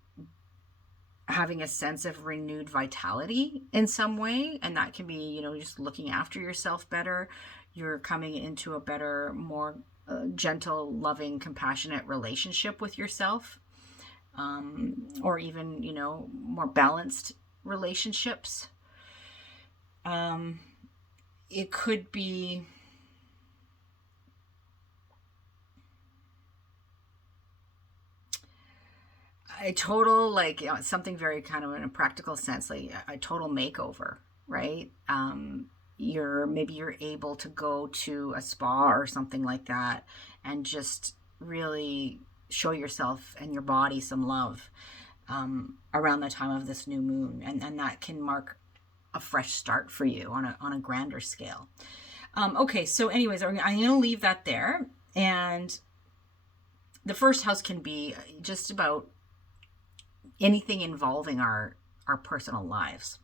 having a sense of renewed vitality in some way, and that can be, just looking after yourself better. You're coming into a better, more gentle, loving, compassionate relationship with yourself, or even, more balanced relationships. It could be a total, like, something very kind of in a practical sense, like a total makeover, right? Maybe you're able to go to a spa or something like that and just really show yourself and your body some love around the time of this new moon, and that can mark a fresh start for you on a grander scale. Okay, so anyways, I'm going to leave that there, and the first house can be just about anything involving our personal lives.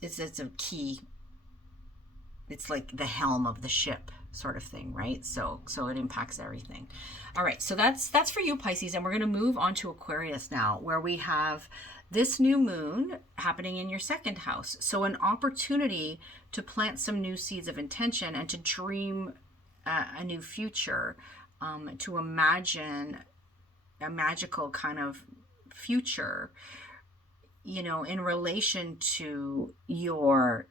It's a key. It's like the helm of the ship sort of thing, right? So it impacts everything. All right, so that's for you, Pisces, and we're going to move on to Aquarius now, where we have this new moon happening in your second house. So an opportunity to plant some new seeds of intention and to dream a new future, to imagine a magical kind of future, in relation to your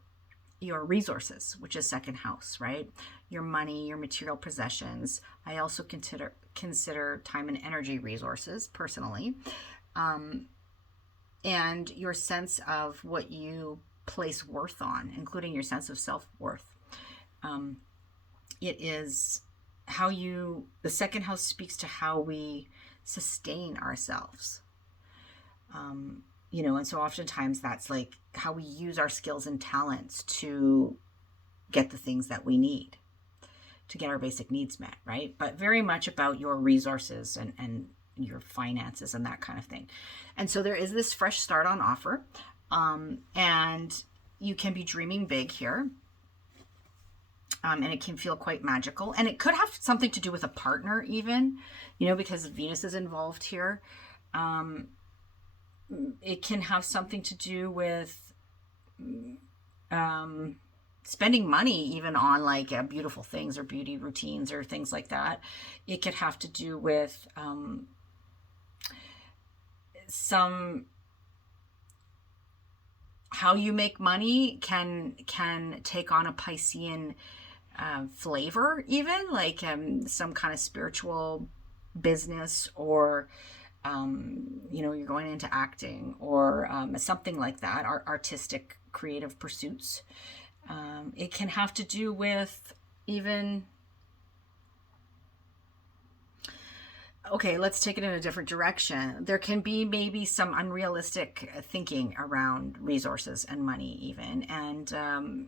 resources, which is second house, right? Your money, your material possessions. I also consider time and energy resources personally, and your sense of what you place worth on, including your sense of self-worth. It is how the second house speaks to how we sustain ourselves. And so oftentimes that's like how we use our skills and talents to get the things that we need to get our basic needs met, right? But very much about your resources and your finances and that kind of thing. And so there is this fresh start on offer, and you can be dreaming big here. And it can feel quite magical, and it could have something to do with a partner even, because Venus is involved here. It can have something to do with spending money even on like beautiful things or beauty routines or things like that. It could have to do with some how you make money can take on a Piscean flavor, even like some kind of spiritual business, or you're going into acting or something like that, artistic creative pursuits. It can have to do with even, okay, let's take it in a different direction. There can be maybe some unrealistic thinking around resources and money even, and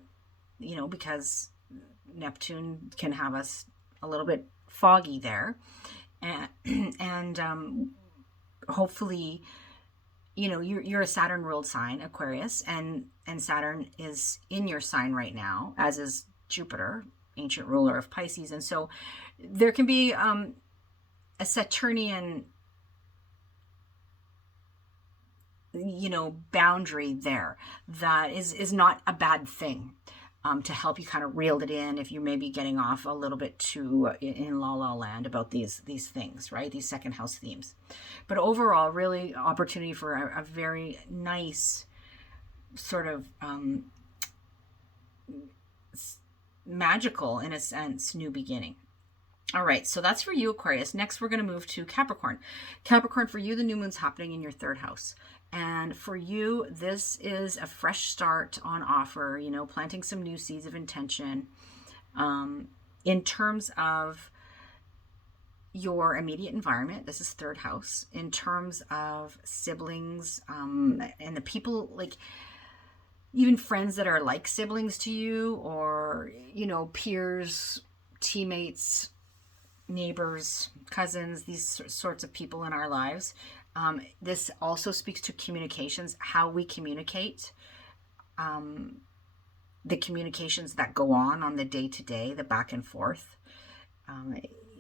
because Neptune can have us a little bit foggy there, and hopefully, you're a Saturn ruled sign, Aquarius, and Saturn is in your sign right now, as is Jupiter, ancient ruler of Pisces, and so there can be a Saturnian boundary there that is not a bad thing, to help you kind of reel it in if you may be getting off a little bit too in la la land about these things, right? These second house themes. But overall, really opportunity for a very nice sort of magical, in a sense, new beginning. All right, so that's for you, Aquarius. Next, we're going to move to Capricorn. Capricorn, for you, the new moon's happening in your third house. And for you, this is a fresh start on offer, you know, planting some new seeds of intention. In terms of your immediate environment, this is third house. In terms of siblings, and the people, like even friends that are like siblings to you, or, you know, peers, teammates, neighbors, cousins, these sorts of people in our lives. This also speaks to communications, how we communicate, the communications that go on the day-to-day, the back and forth,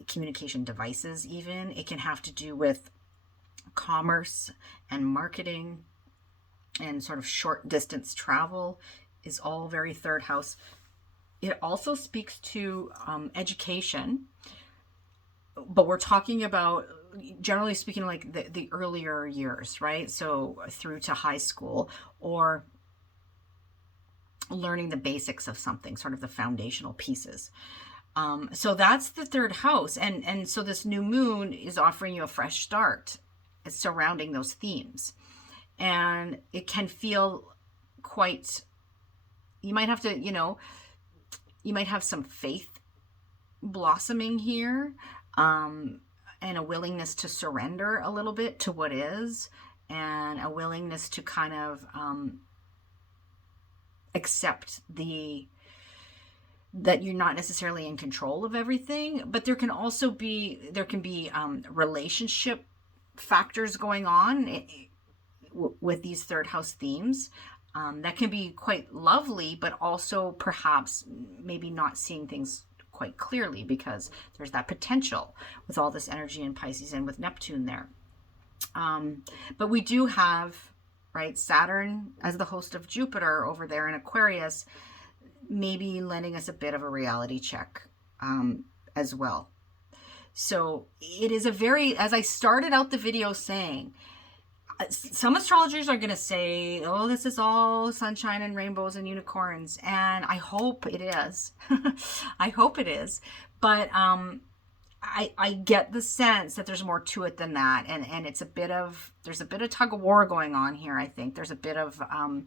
communication devices even. It can have to do with commerce and marketing, and sort of short distance travel is all very third house. It also speaks to education, but we're talking about, generally speaking, like the earlier years, right? So through to high school, or learning the basics of something, sort of the foundational pieces. So that's the third house. And so this new moon is offering you a fresh start. It's surrounding those themes. And it can feel quite, you might have to, you know, you might have some faith blossoming here, and a willingness to surrender a little bit to what is, and a willingness to kind of accept that you're not necessarily in control of everything. But there can also be, relationship factors going on with these third house themes, that can be quite lovely, but also perhaps maybe not seeing things quite clearly, because there's that potential with all this energy in Pisces and with Neptune there. But we do have, right, Saturn as the host of Jupiter over there in Aquarius, maybe lending us a bit of a reality check as well. So it is a very, as I started out the video saying, some astrologers are going to say, oh, this is all sunshine and rainbows and unicorns. And I hope it is. I hope it is. But I get the sense that there's more to it than that. And it's there's a bit of tug of war going on here, I think. There's a bit of a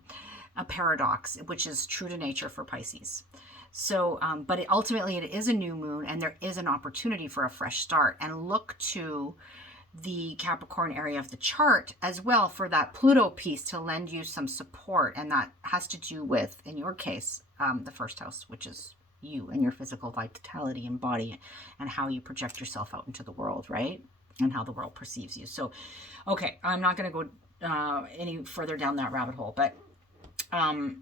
paradox, which is true to nature for Pisces. So, but ultimately it is a new moon, and there is an opportunity for a fresh start. And look to the Capricorn area of the chart as well for that Pluto piece to lend you some support. And that has to do with, in your case, the first house, which is you and your physical vitality and body, and how you project yourself out into the world, right? And how the world perceives you. So, okay, I'm not going to go any further down that rabbit hole, but I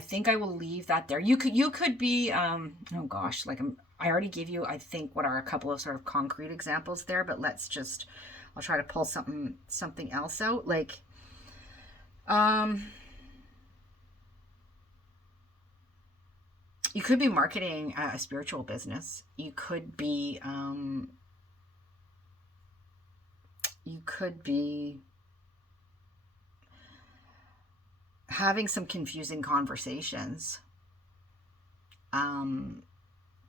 think I will leave that there. You could be, oh gosh, like I already gave you, I think, what are a couple of sort of concrete examples there, but I'll try to pull something else out. Like, you could be marketing a spiritual business. You could be having some confusing conversations,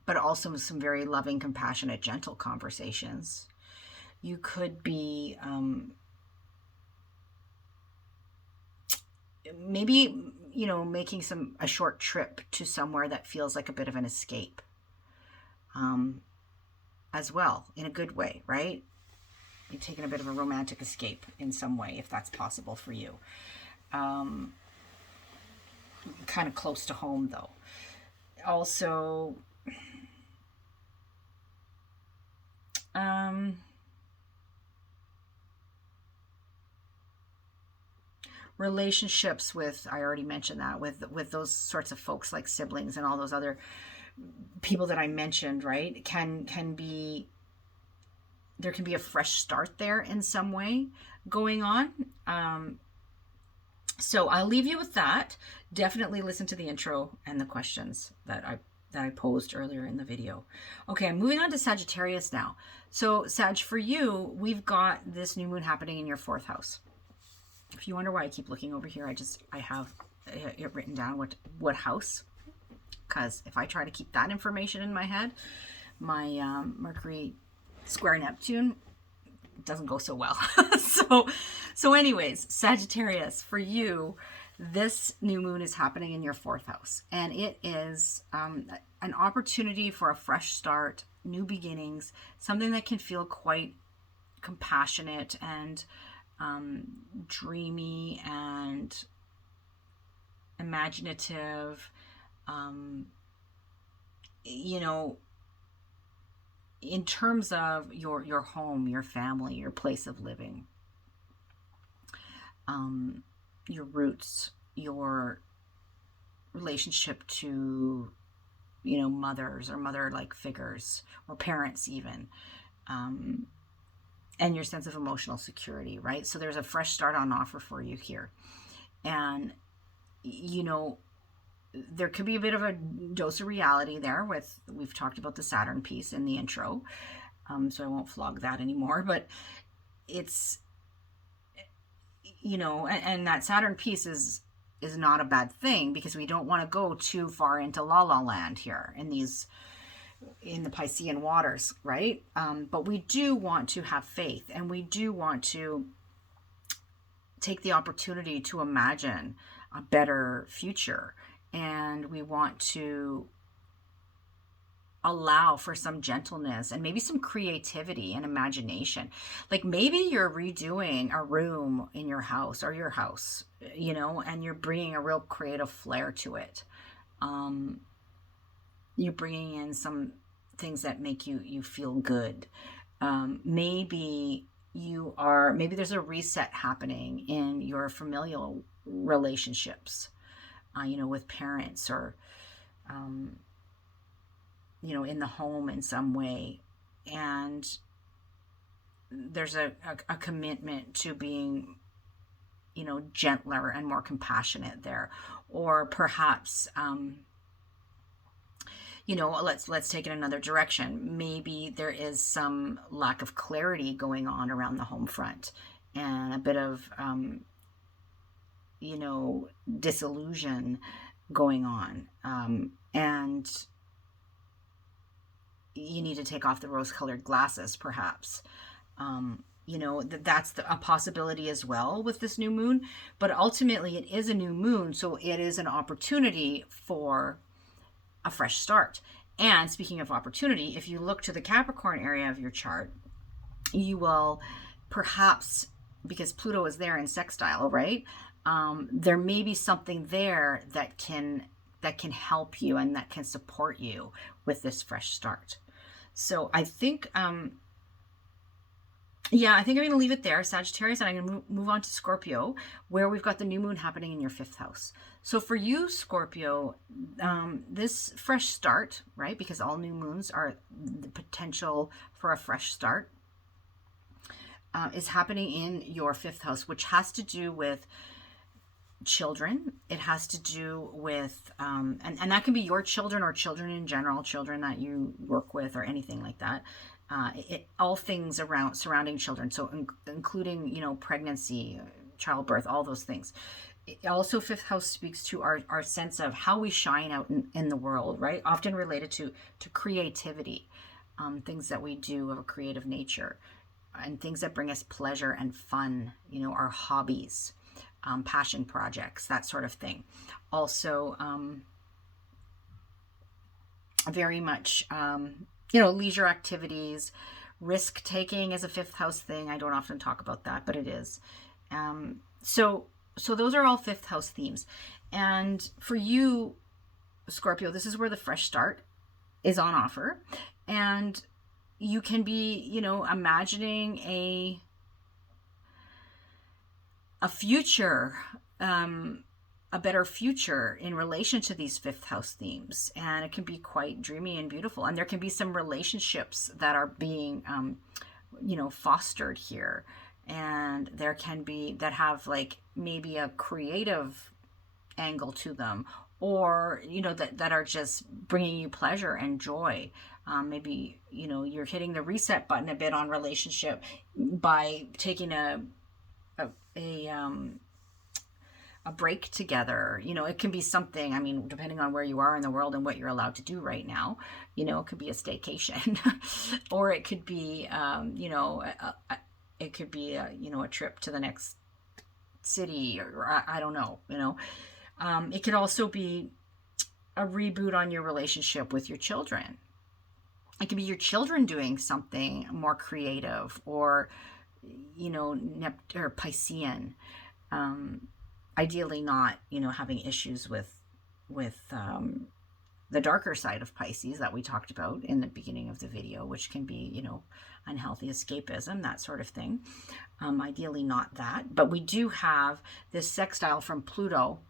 but also some very loving, compassionate, gentle conversations. You could be maybe, making a short trip to somewhere that feels like a bit of an escape, as well, in a good way, right? You're taking a bit of a romantic escape in some way, if that's possible for you. Kind of close to home, though. Also, relationships with, I already mentioned that, with those sorts of folks like siblings and all those other people that I mentioned, right? There can be a fresh start there in some way going on. So I'll leave you with that. Definitely listen to the intro and the questions that I posed earlier in the video. Okay, I'm moving on to Sagittarius now. So Sag, for you, we've got this new moon happening in your fourth house. If you wonder why I keep looking over here, I have it written down what house because if I try to keep that information in my head, my Mercury square Neptune doesn't go so well. So anyways, Sagittarius, for you, this new moon is happening in your 4th house, and it is an opportunity for a fresh start, new beginnings, something that can feel quite compassionate and dreamy and imaginative, you know, in terms of your home, your family, your place of living, your roots, your relationship to, you know, mothers or mother-like figures or parents even, and your sense of emotional security, right? So there's a fresh start on offer for you here. And, you know, there could be a bit of a dose of reality there with, we've talked about the Saturn piece in the intro, so I won't flog that anymore, but it's, you know, and that Saturn piece is not a bad thing, because we don't want to go too far into la la land here in the Piscean waters, right? But we do want to have faith, and we do want to take the opportunity to imagine a better future, and we want to allow for some gentleness and maybe some creativity and imagination. Like maybe you're redoing a room in your house or your house, you know, and you're bringing a real creative flair to it. You're bringing in some things that make you feel good. Maybe there's a reset happening in your familial relationships, you know, with parents or, you know, in the home in some way. And there's a commitment to being, you know, gentler and more compassionate there. Or perhaps, you know, let's take it another direction. Maybe there is some lack of clarity going on around the home front, and a bit of, you know, disillusion going on. And you need to take off the rose-colored glasses, perhaps. You know, that's a possibility as well with this new moon. But ultimately, it is a new moon, so it is an opportunity for a fresh start. And speaking of opportunity, if you look to the Capricorn area of your chart, you will perhaps, because Pluto is there in sextile, right? There may be something there that can help you and that can support you with this fresh start. So I think, yeah, I think I'm going to leave it there, Sagittarius, and I'm going to move on to Scorpio, where we've got the new moon happening in your 5th house. So for you, Scorpio, this fresh start, right, because all new moons are the potential for a fresh start, is happening in your 5th house, which has to do with children. It has to do with, and that can be your children or children in general, children that you work with or anything like that. All things surrounding children, so including, you know, pregnancy, childbirth, all those things. Also, 5th house speaks to our sense of how we shine out in the world, right? Often related to creativity, things that we do of a creative nature, and things that bring us pleasure and fun, you know, our hobbies, passion projects, that sort of thing. Also, very much, you know, leisure activities, risk taking is a 5th house thing. I don't often talk about that, but it is. So those are all 5th house themes. And for you, Scorpio, this is where the fresh start is on offer. And you can be, you know, imagining a future, a better future in relation to these 5th house themes. And it can be quite dreamy and beautiful. And there can be some relationships that are being, you know, fostered here. And there can be that have like maybe a creative angle to them, or, you know, that are just bringing you pleasure and joy. Maybe, you know, you're hitting the reset button a bit on relationship by taking a a break together. You know, it can be something, I mean, depending on where you are in the world and what you're allowed to do right now, you know, it could be a staycation or it could be, you know, it could be a, you know, a trip to the next city, or I don't know, you know. It could also be a reboot on your relationship with your children. It could be your children doing something more creative, or, you know, or Piscean. Ideally not, you know, having issues with the darker side of Pisces that we talked about in the beginning of the video, which can be, you know, unhealthy escapism, that sort of thing. Ideally not that. But we do have this sextile from Pluto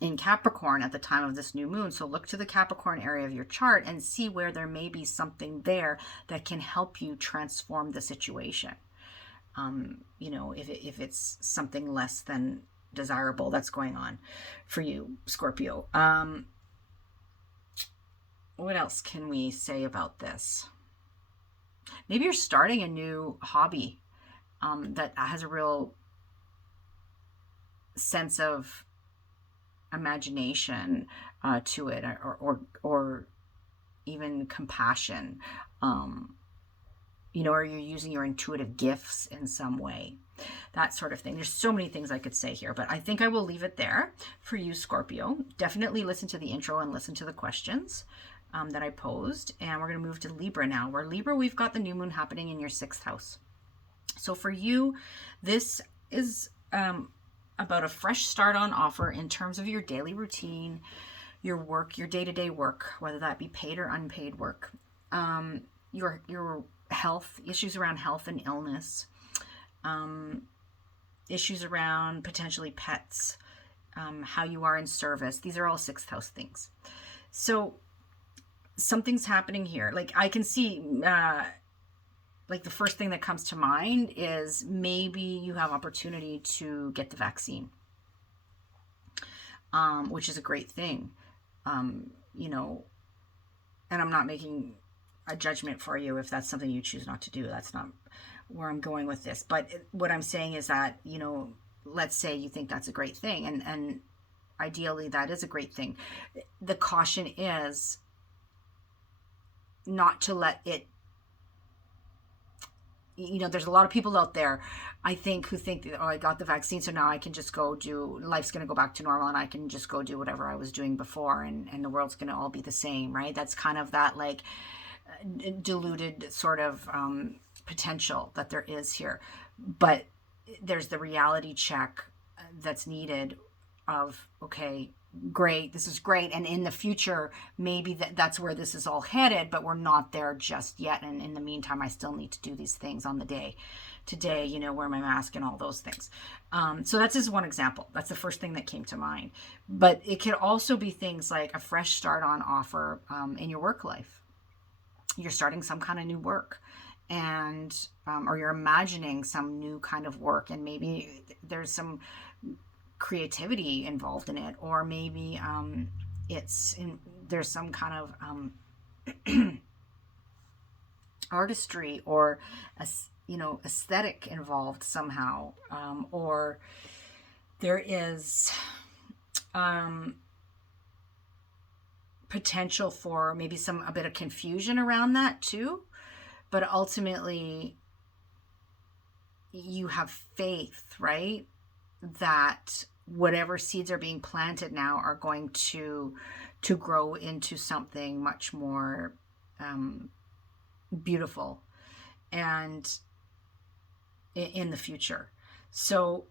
in Capricorn at the time of this new moon. So look to the Capricorn area of your chart and see where there may be something there that can help you transform the situation. You know, if it's something less than desirable that's going on for you, Scorpio. What else can we say about this? Maybe you're starting a new hobby that has a real sense of imagination to it, or even compassion. You know, or you're using your intuitive gifts in some way, that sort of thing. There's so many things I could say here, but I think I will leave it there for you, Scorpio. Definitely listen to the intro and listen to the questions that I posed. And we're going to move to Libra now, where Libra, we've got the new moon happening in your 6th house. So for you, this is about a fresh start on offer in terms of your daily routine, your work, your day-to-day work, whether that be paid or unpaid work, your health, issues around health and illness, issues around potentially pets, how you are in service. These are all 6th house things. So something's happening here. Like I can see, like the first thing that comes to mind is maybe you have opportunity to get the vaccine, which is a great thing. You know, and I'm not making a judgment for you if that's something you choose not to do. That's not where I'm going with this. But what I'm saying is that, you know, let's say you think that's a great thing, and ideally that is a great thing. The caution is not to let it, you know, there's a lot of people out there, I think, who think that, oh, I got the vaccine, so now I can just go do, life's going to go back to normal and I can just go do whatever I was doing before, and the world's going to all be the same, right? That's kind of that, like, diluted sort of potential that there is here. But there's the reality check that's needed of, okay, great, this is great, and in the future maybe that's where this is all headed, but we're not there just yet, and in the meantime I still need to do these things on the day today, you know, wear my mask and all those things. So that's just one example. That's the first thing that came to mind. But it could also be things like a fresh start on offer in your work life. You're starting some kind of new work, and or you're imagining some new kind of work, and maybe there's some creativity involved in it, or maybe there's some kind of artistry or aesthetic involved somehow, or there is potential for maybe a bit of confusion around that too. But ultimately you have faith, right, that whatever seeds are being planted now are going to grow into something much more beautiful and in the future. So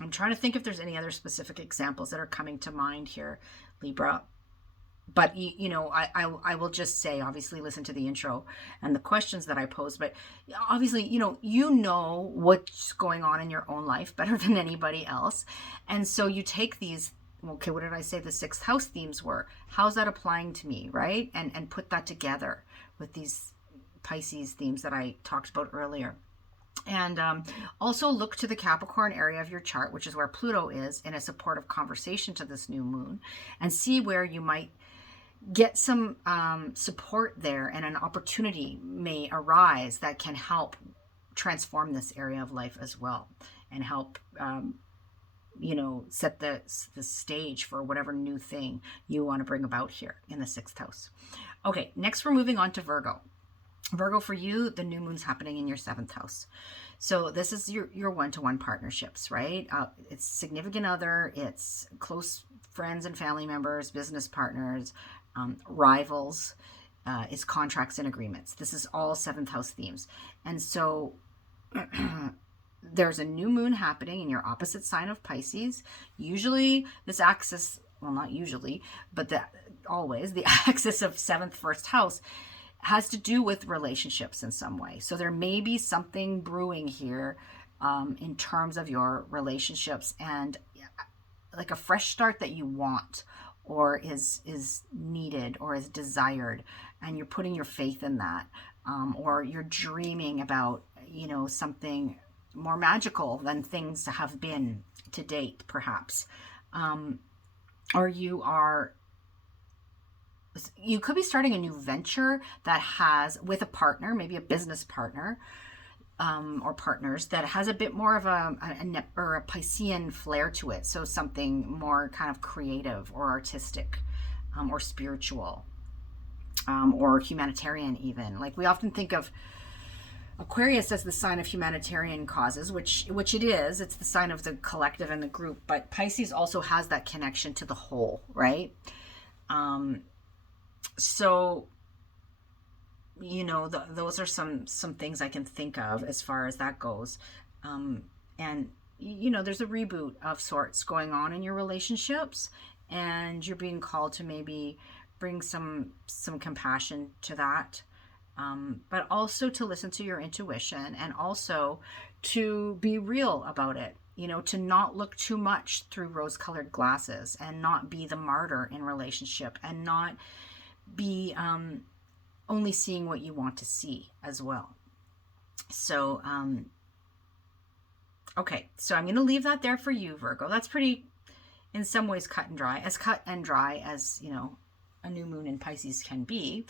I'm trying to think if there's any other specific examples that are coming to mind here, Libra. But, you know, I will just say, obviously, listen to the intro and the questions that I pose. But obviously, you know what's going on in your own life better than anybody else. And so you take these, okay, what did I say the 6th house themes were? How's that applying to me, right? And put that together with these Pisces themes that I talked about earlier. And also look to the Capricorn area of your chart, which is where Pluto is, in a supportive conversation to this new moon, and see where you might get some support there, and an opportunity may arise that can help transform this area of life as well, and help, you know, set the stage for whatever new thing you want to bring about here in the 6th house. Okay, next we're moving on to Virgo. Virgo, for you, the new moon's happening in your 7th house. So this is your one-to-one partnerships, right? It's significant other, it's close friends and family members, business partners, rivals, is contracts and agreements. This is all 7th house themes. And so there's a new moon happening in your opposite sign of Pisces. Usually this axis, well, not usually, but always the axis of 7th, 1st house has to do with relationships in some way. So there may be something brewing here in terms of your relationships, and like a fresh start that you want, or is needed, or is desired, and you're putting your faith in that, or you're dreaming about, you know, something more magical than things have been to date, perhaps, or you could be starting a new venture that has, with a partner, maybe a business partner, or partners, that has a bit more of a Piscean flair to it. So something more kind of creative or artistic, or spiritual, or humanitarian even. Like, we often think of Aquarius as the sign of humanitarian causes, which it is. It's the sign of the collective and the group. But Pisces also has that connection to the whole, right? So, you know, those are some things I can think of as far as that goes. And, you know, there's a reboot of sorts going on in your relationships, and you're being called to maybe bring some compassion to that, but also to listen to your intuition, and also to be real about it. You know, to not look too much through rose-colored glasses, and not be the martyr in relationship, and not be only seeing what you want to see as well. So, okay, so I'm going to leave that there for you, Virgo. That's pretty, in some ways, cut and dry as, you know, a new moon in Pisces can be.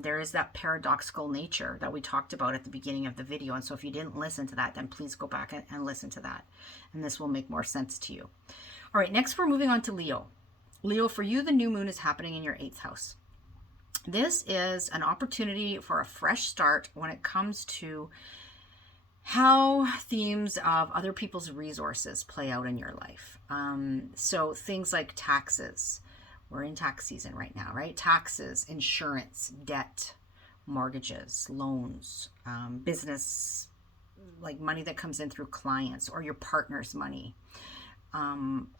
There is that paradoxical nature that we talked about at the beginning of the video. And so if you didn't listen to that, then please go back and listen to that. And this will make more sense to you. All right, next we're moving on to Leo. Leo, for you, the new moon is happening in your 8th house. This is an opportunity for a fresh start when it comes to how themes of other people's resources play out in your life. So things like taxes. We're in tax season right now, right? Taxes, insurance, debt, mortgages, loans, business, like money that comes in through clients or your partner's money.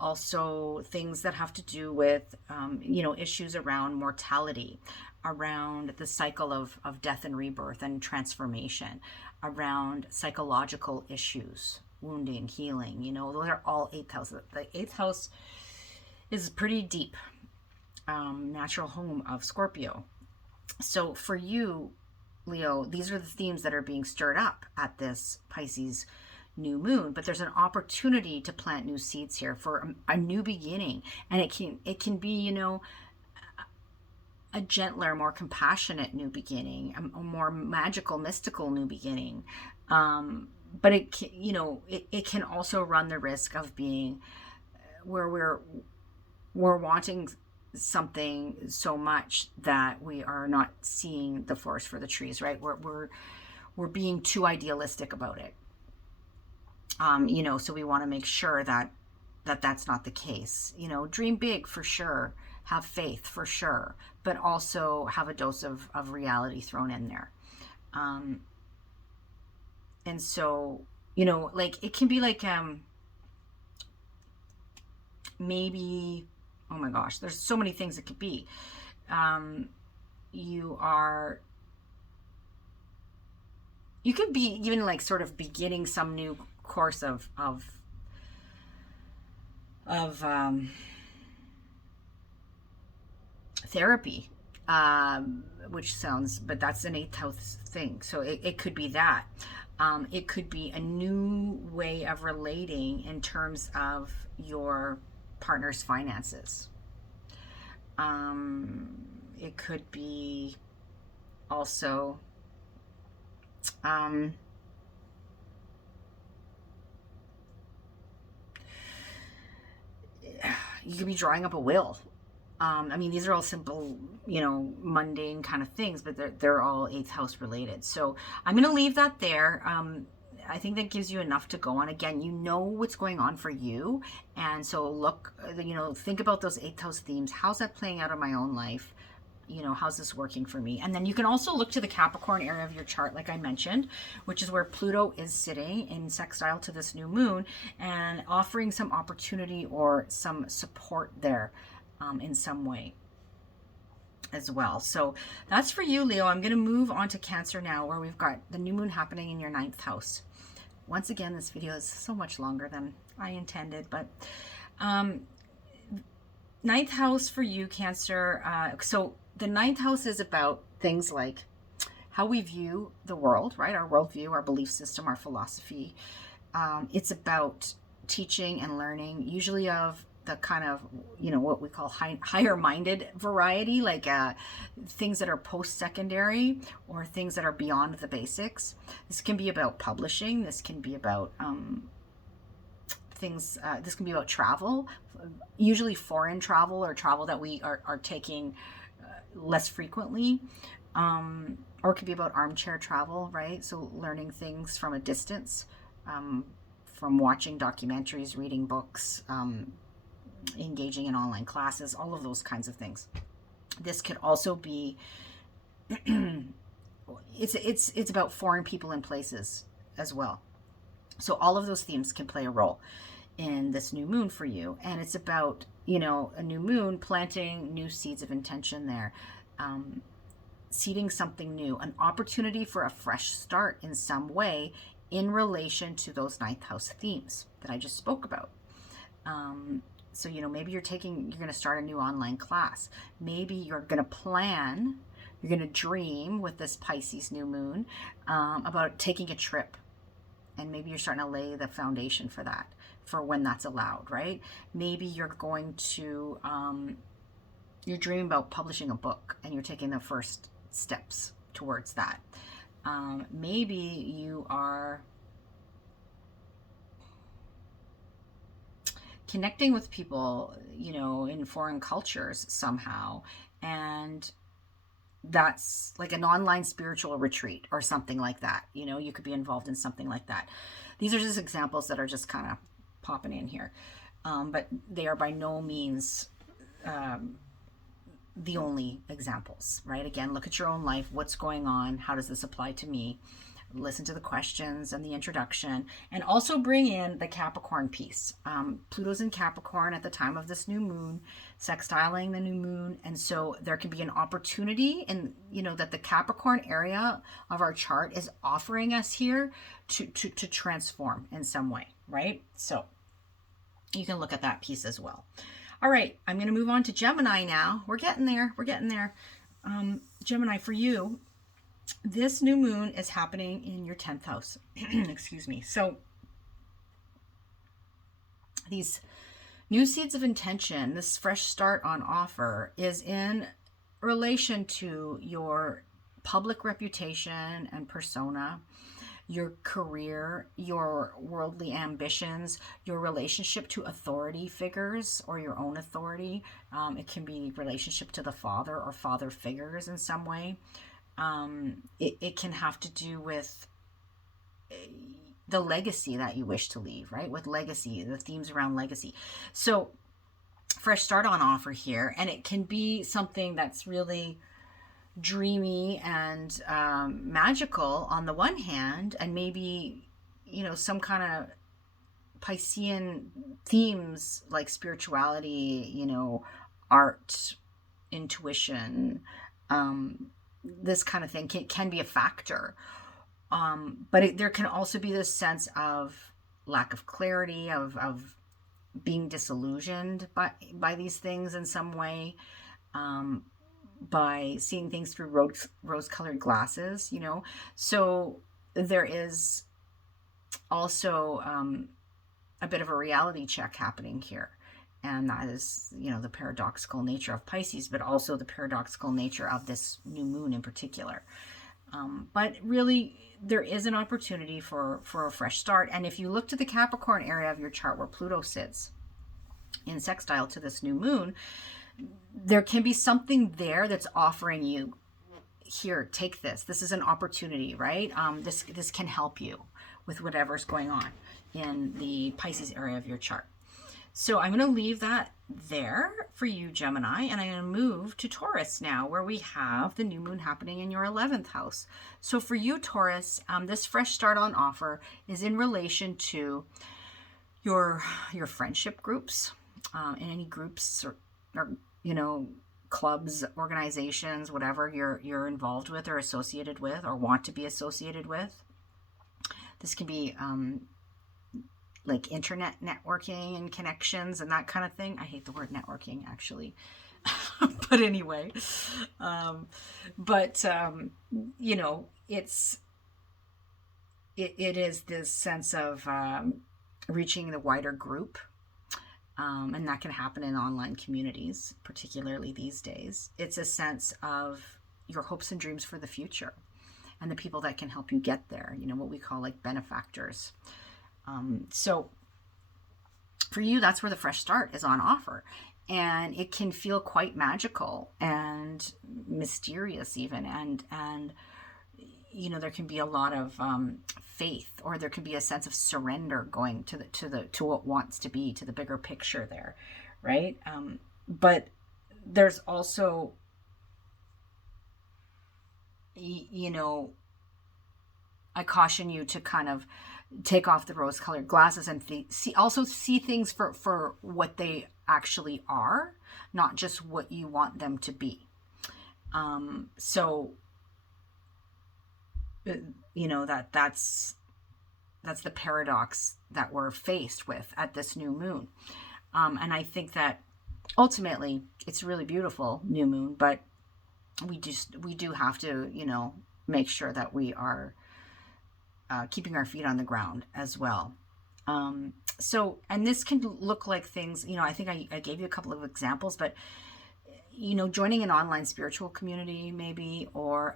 Also things that have to do with, you know, issues around mortality, around the cycle of death and rebirth and transformation, around psychological issues, wounding, healing. You know, those are all 8th house. The 8th house is pretty deep, natural home of Scorpio. So for you, Leo, these are the themes that are being stirred up at this Pisces new moon, but there's an opportunity to plant new seeds here for a new beginning. And it can be, you know, a gentler, more compassionate new beginning, a more magical, mystical new beginning. But it can, you know, it can also run the risk of being where we're wanting something so much that we are not seeing the forest for the trees, right? We're being too idealistic about it. You know, so we want to make sure that that's not the case. You know, dream big for sure, have faith for sure, but also have a dose of reality thrown in there. And so, you know, like it can be like, maybe, oh my gosh, there's so many things it could be. You could be even like sort of beginning some new course of therapy, which sounds, but that's an 8th house thing. So it could be that. It could be a new way of relating in terms of your partner's finances. It could be also, you could be drawing up a will. I mean, these are all simple, mundane kind of things, but they're all 8th house related. So I'm going to leave that there. I think that gives you enough to go on. Again, you know what's going on for you. And so look, think about those 8th house themes. How's that playing out in my own life? How's this working for me? And then you can also look to the Capricorn area of your chart, like I mentioned, which is where Pluto is sitting in sextile to this new moon and offering some opportunity or some support there in some way as well. So that's for you, Leo. I'm going to move on to Cancer now, where we've got the new moon happening in your 9th house. Once again, this video is so much longer than I intended, but 9th house for you, Cancer. So the 9th house is about things like how we view the world, right? Our worldview, our belief system, our philosophy. It's about teaching and learning, usually of the kind of, what we call higher-minded variety, like things that are post-secondary or things that are beyond the basics. This can be about publishing. This can be about this can be about travel, usually foreign travel or travel that we are taking less frequently. Or it could be about armchair travel, right? So learning things from a distance, from watching documentaries, reading books, engaging in online classes, all of those kinds of things. This could also be it's about foreign people and places as well. So all of those themes can play a role in this new moon for you. And it's about, a new moon planting new seeds of intention there, seeding something new, an opportunity for a fresh start in some way in relation to those 9th house themes that I just spoke about. So, maybe you're going to start a new online class. Maybe you're going to dream with this Pisces new moon about taking a trip. And maybe you're starting to lay the foundation for that, for when that's allowed, right? Maybe you're going to, you're dreaming about publishing a book and you're taking the first steps towards that. Maybe you are connecting with people, in foreign cultures somehow. And that's like an online spiritual retreat or something like that. You could be involved in something like that. These are just examples that are just kind of popping in here. But they are by no means the only examples, right? Again, look at your own life. What's going on? How does this apply to me? Listen to the questions and the introduction, and also bring in the Capricorn piece. Pluto's in Capricorn at the time of this new moon, sextiling the new moon. And so there can be an opportunity in, that the Capricorn area of our chart is offering us here to transform in some way, right? So you can look at that piece as well. All right, I'm going to move on to Gemini now. We're getting there. Gemini, for you, this new moon is happening in your 10th house. Excuse me. So these new seeds of intention, this fresh start on offer, is in relation to your public reputation and persona, your career, your worldly ambitions, your relationship to authority figures or your own authority. It can be relationship to the father or father figures in some way. It can have to do with the legacy that you wish to leave, right? With legacy, the themes around legacy. So fresh start on offer here. And it can be something that's really dreamy and magical on the one hand, and maybe, some kind of Piscean themes like spirituality, art, intuition, this kind of thing can be a factor. But there can also be this sense of lack of clarity, of being disillusioned by these things in some way, by seeing things through rose-colored glasses, So there is also a bit of a reality check happening here. And that is, the paradoxical nature of Pisces, but also the paradoxical nature of this new moon in particular. But really, there is an opportunity for a fresh start. And if you look to the Capricorn area of your chart where Pluto sits, in sextile to this new moon, there can be something there that's offering you, here, take this. This is an opportunity, right? This can help you with whatever's going on in the Pisces area of your chart. So I'm going to leave that there for you, Gemini, and I'm going to move to Taurus now, where we have the new moon happening in your 11th house. So for you, Taurus, this fresh start on offer is in relation to your friendship groups, in any groups or clubs, organizations, whatever you're involved with or associated with or want to be associated with. This can be like internet networking and connections and that kind of thing. I hate the word networking, actually. But anyway, it is this sense of reaching the wider group. And that can happen in online communities, particularly these days. It's a sense of your hopes and dreams for the future and the people that can help you get there, what we call like benefactors. So for you, that's where the fresh start is on offer. And it can feel quite magical and mysterious even. And there can be a lot of faith, or there can be a sense of surrender going to what wants to be, to the bigger picture there, right? But there's also, I caution you to kind of take off the rose-colored glasses and see things for what they actually are, not just what you want them to be. That's the paradox that we're faced with at this new moon. And I think that ultimately it's really beautiful new moon, but we do have to, make sure that we are keeping our feet on the ground as well. And this can look like things, I think I gave you a couple of examples, but, joining an online spiritual community maybe, or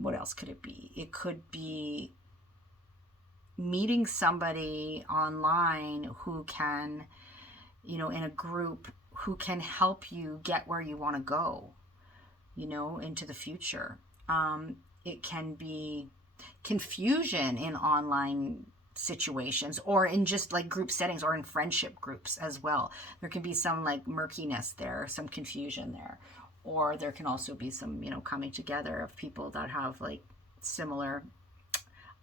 what else could it be? It could be meeting somebody online who can, in a group, who can help you get where you want to go, into the future. It can be confusion in online situations, or in just like group settings, or in friendship groups as well. There can be some like murkiness there, some confusion there. Or there can also be some, coming together of people that have like similar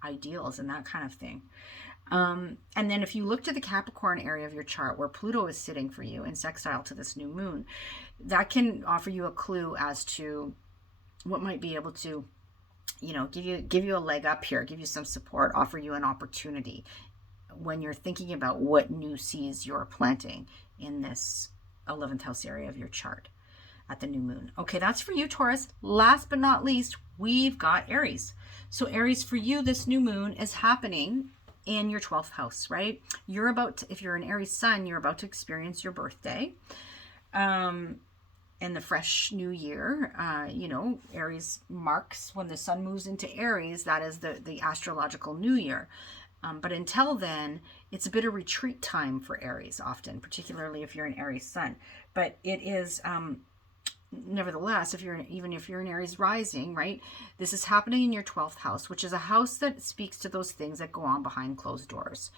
ideals and that kind of thing. And then if you look to the Capricorn area of your chart, where Pluto is sitting for you in sextile to this new moon, that can offer you a clue as to what might be able to, give you a leg up here, give you some support, offer you an opportunity when you're thinking about what new seeds you're planting in this 11th house area of your chart at the new moon. Okay, that's for you, Taurus. Last but not least, we've got Aries. So Aries, for you, this new moon is happening in your 12th house, right? If you're an Aries sun, you're about to experience your birthday. In the fresh new year, Aries marks when the sun moves into Aries, that is the astrological new year. But until then, it's a bit of retreat time for Aries often, particularly if you're an Aries sun. But it is, nevertheless, if you're an Aries rising, right, this is happening in your 12th house, which is a house that speaks to those things that go on behind closed doors,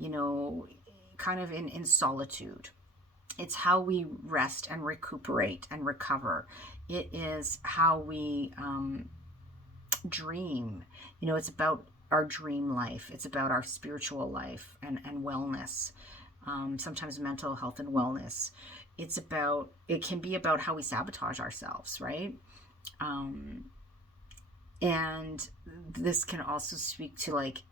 kind of in solitude. It's how we rest and recuperate and recover. It is how we dream. It's about our dream life. It's about our spiritual life and wellness, sometimes mental health and wellness. It can be about how we sabotage ourselves, right? And this can also speak to like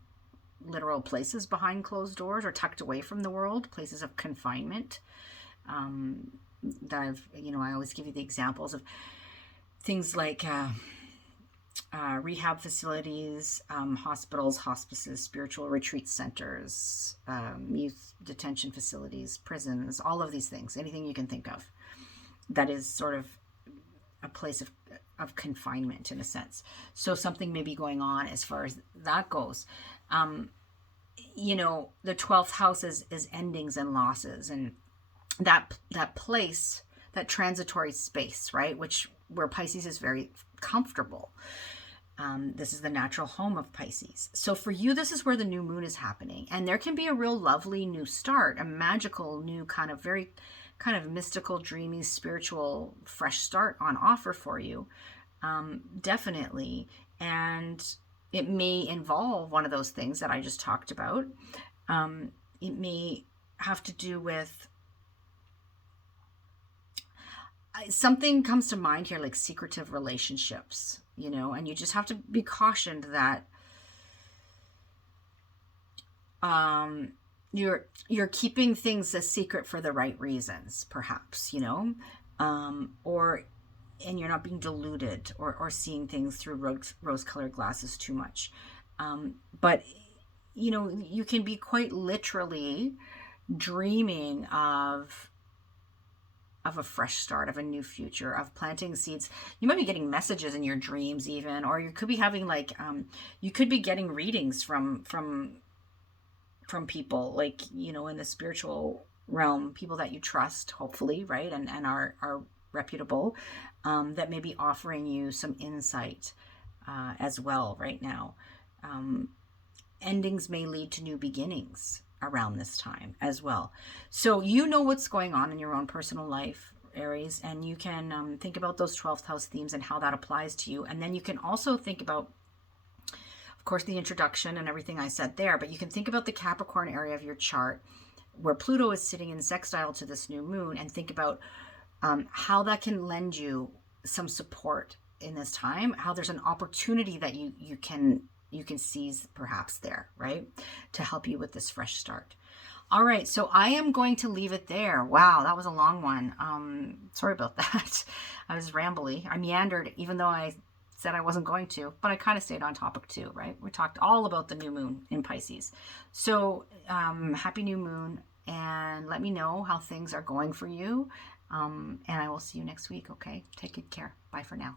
literal places behind closed doors or tucked away from the world, places of confinement. That I always give you the examples of things like rehab facilities, hospitals, hospices, spiritual retreat centers, youth detention facilities, prisons, all of these things, anything you can think of that is sort of a place of confinement in a sense. So something may be going on as far as that goes. the 12th house is endings and losses, and that place, that transitory space, right? Where Pisces is very comfortable. This is the natural home of Pisces. So for you, this is where the new moon is happening. And there can be a real lovely new start, a magical new kind of very kind of mystical, dreamy, spiritual, fresh start on offer for you. Definitely. And it may involve one of those things that I just talked about. It may have to do with something comes to mind here, like secretive relationships, and you just have to be cautioned that you're keeping things a secret for the right reasons, perhaps, and you're not being deluded or seeing things through rose-colored glasses too much. But you can be quite literally dreaming of a fresh start, of a new future, of planting seeds. You might be getting messages in your dreams even, or you could be having you could be getting readings from people, like, in the spiritual realm, people that you trust, hopefully, right? And are reputable, that may be offering you some insight as well right now. Endings may lead to new beginnings around this time as well. So what's going on in your own personal life, Aries, and you can think about those 12th house themes and how that applies to you. And then you can also think about, of course, the introduction and everything I said there, but you can think about the Capricorn area of your chart where Pluto is sitting in sextile to this new moon, and think about how that can lend you some support in this time, how there's an opportunity that you can seize perhaps there, right, to help you with this fresh start. All right, so I am going to leave it there. Wow, that was a long one. Sorry about that. I was rambly. I meandered, even though I said I wasn't going to, but I kind of stayed on topic too, right? We talked all about the new moon in Pisces. So happy new moon, and let me know how things are going for you. And I will see you next week, okay? Take good care. Bye for now.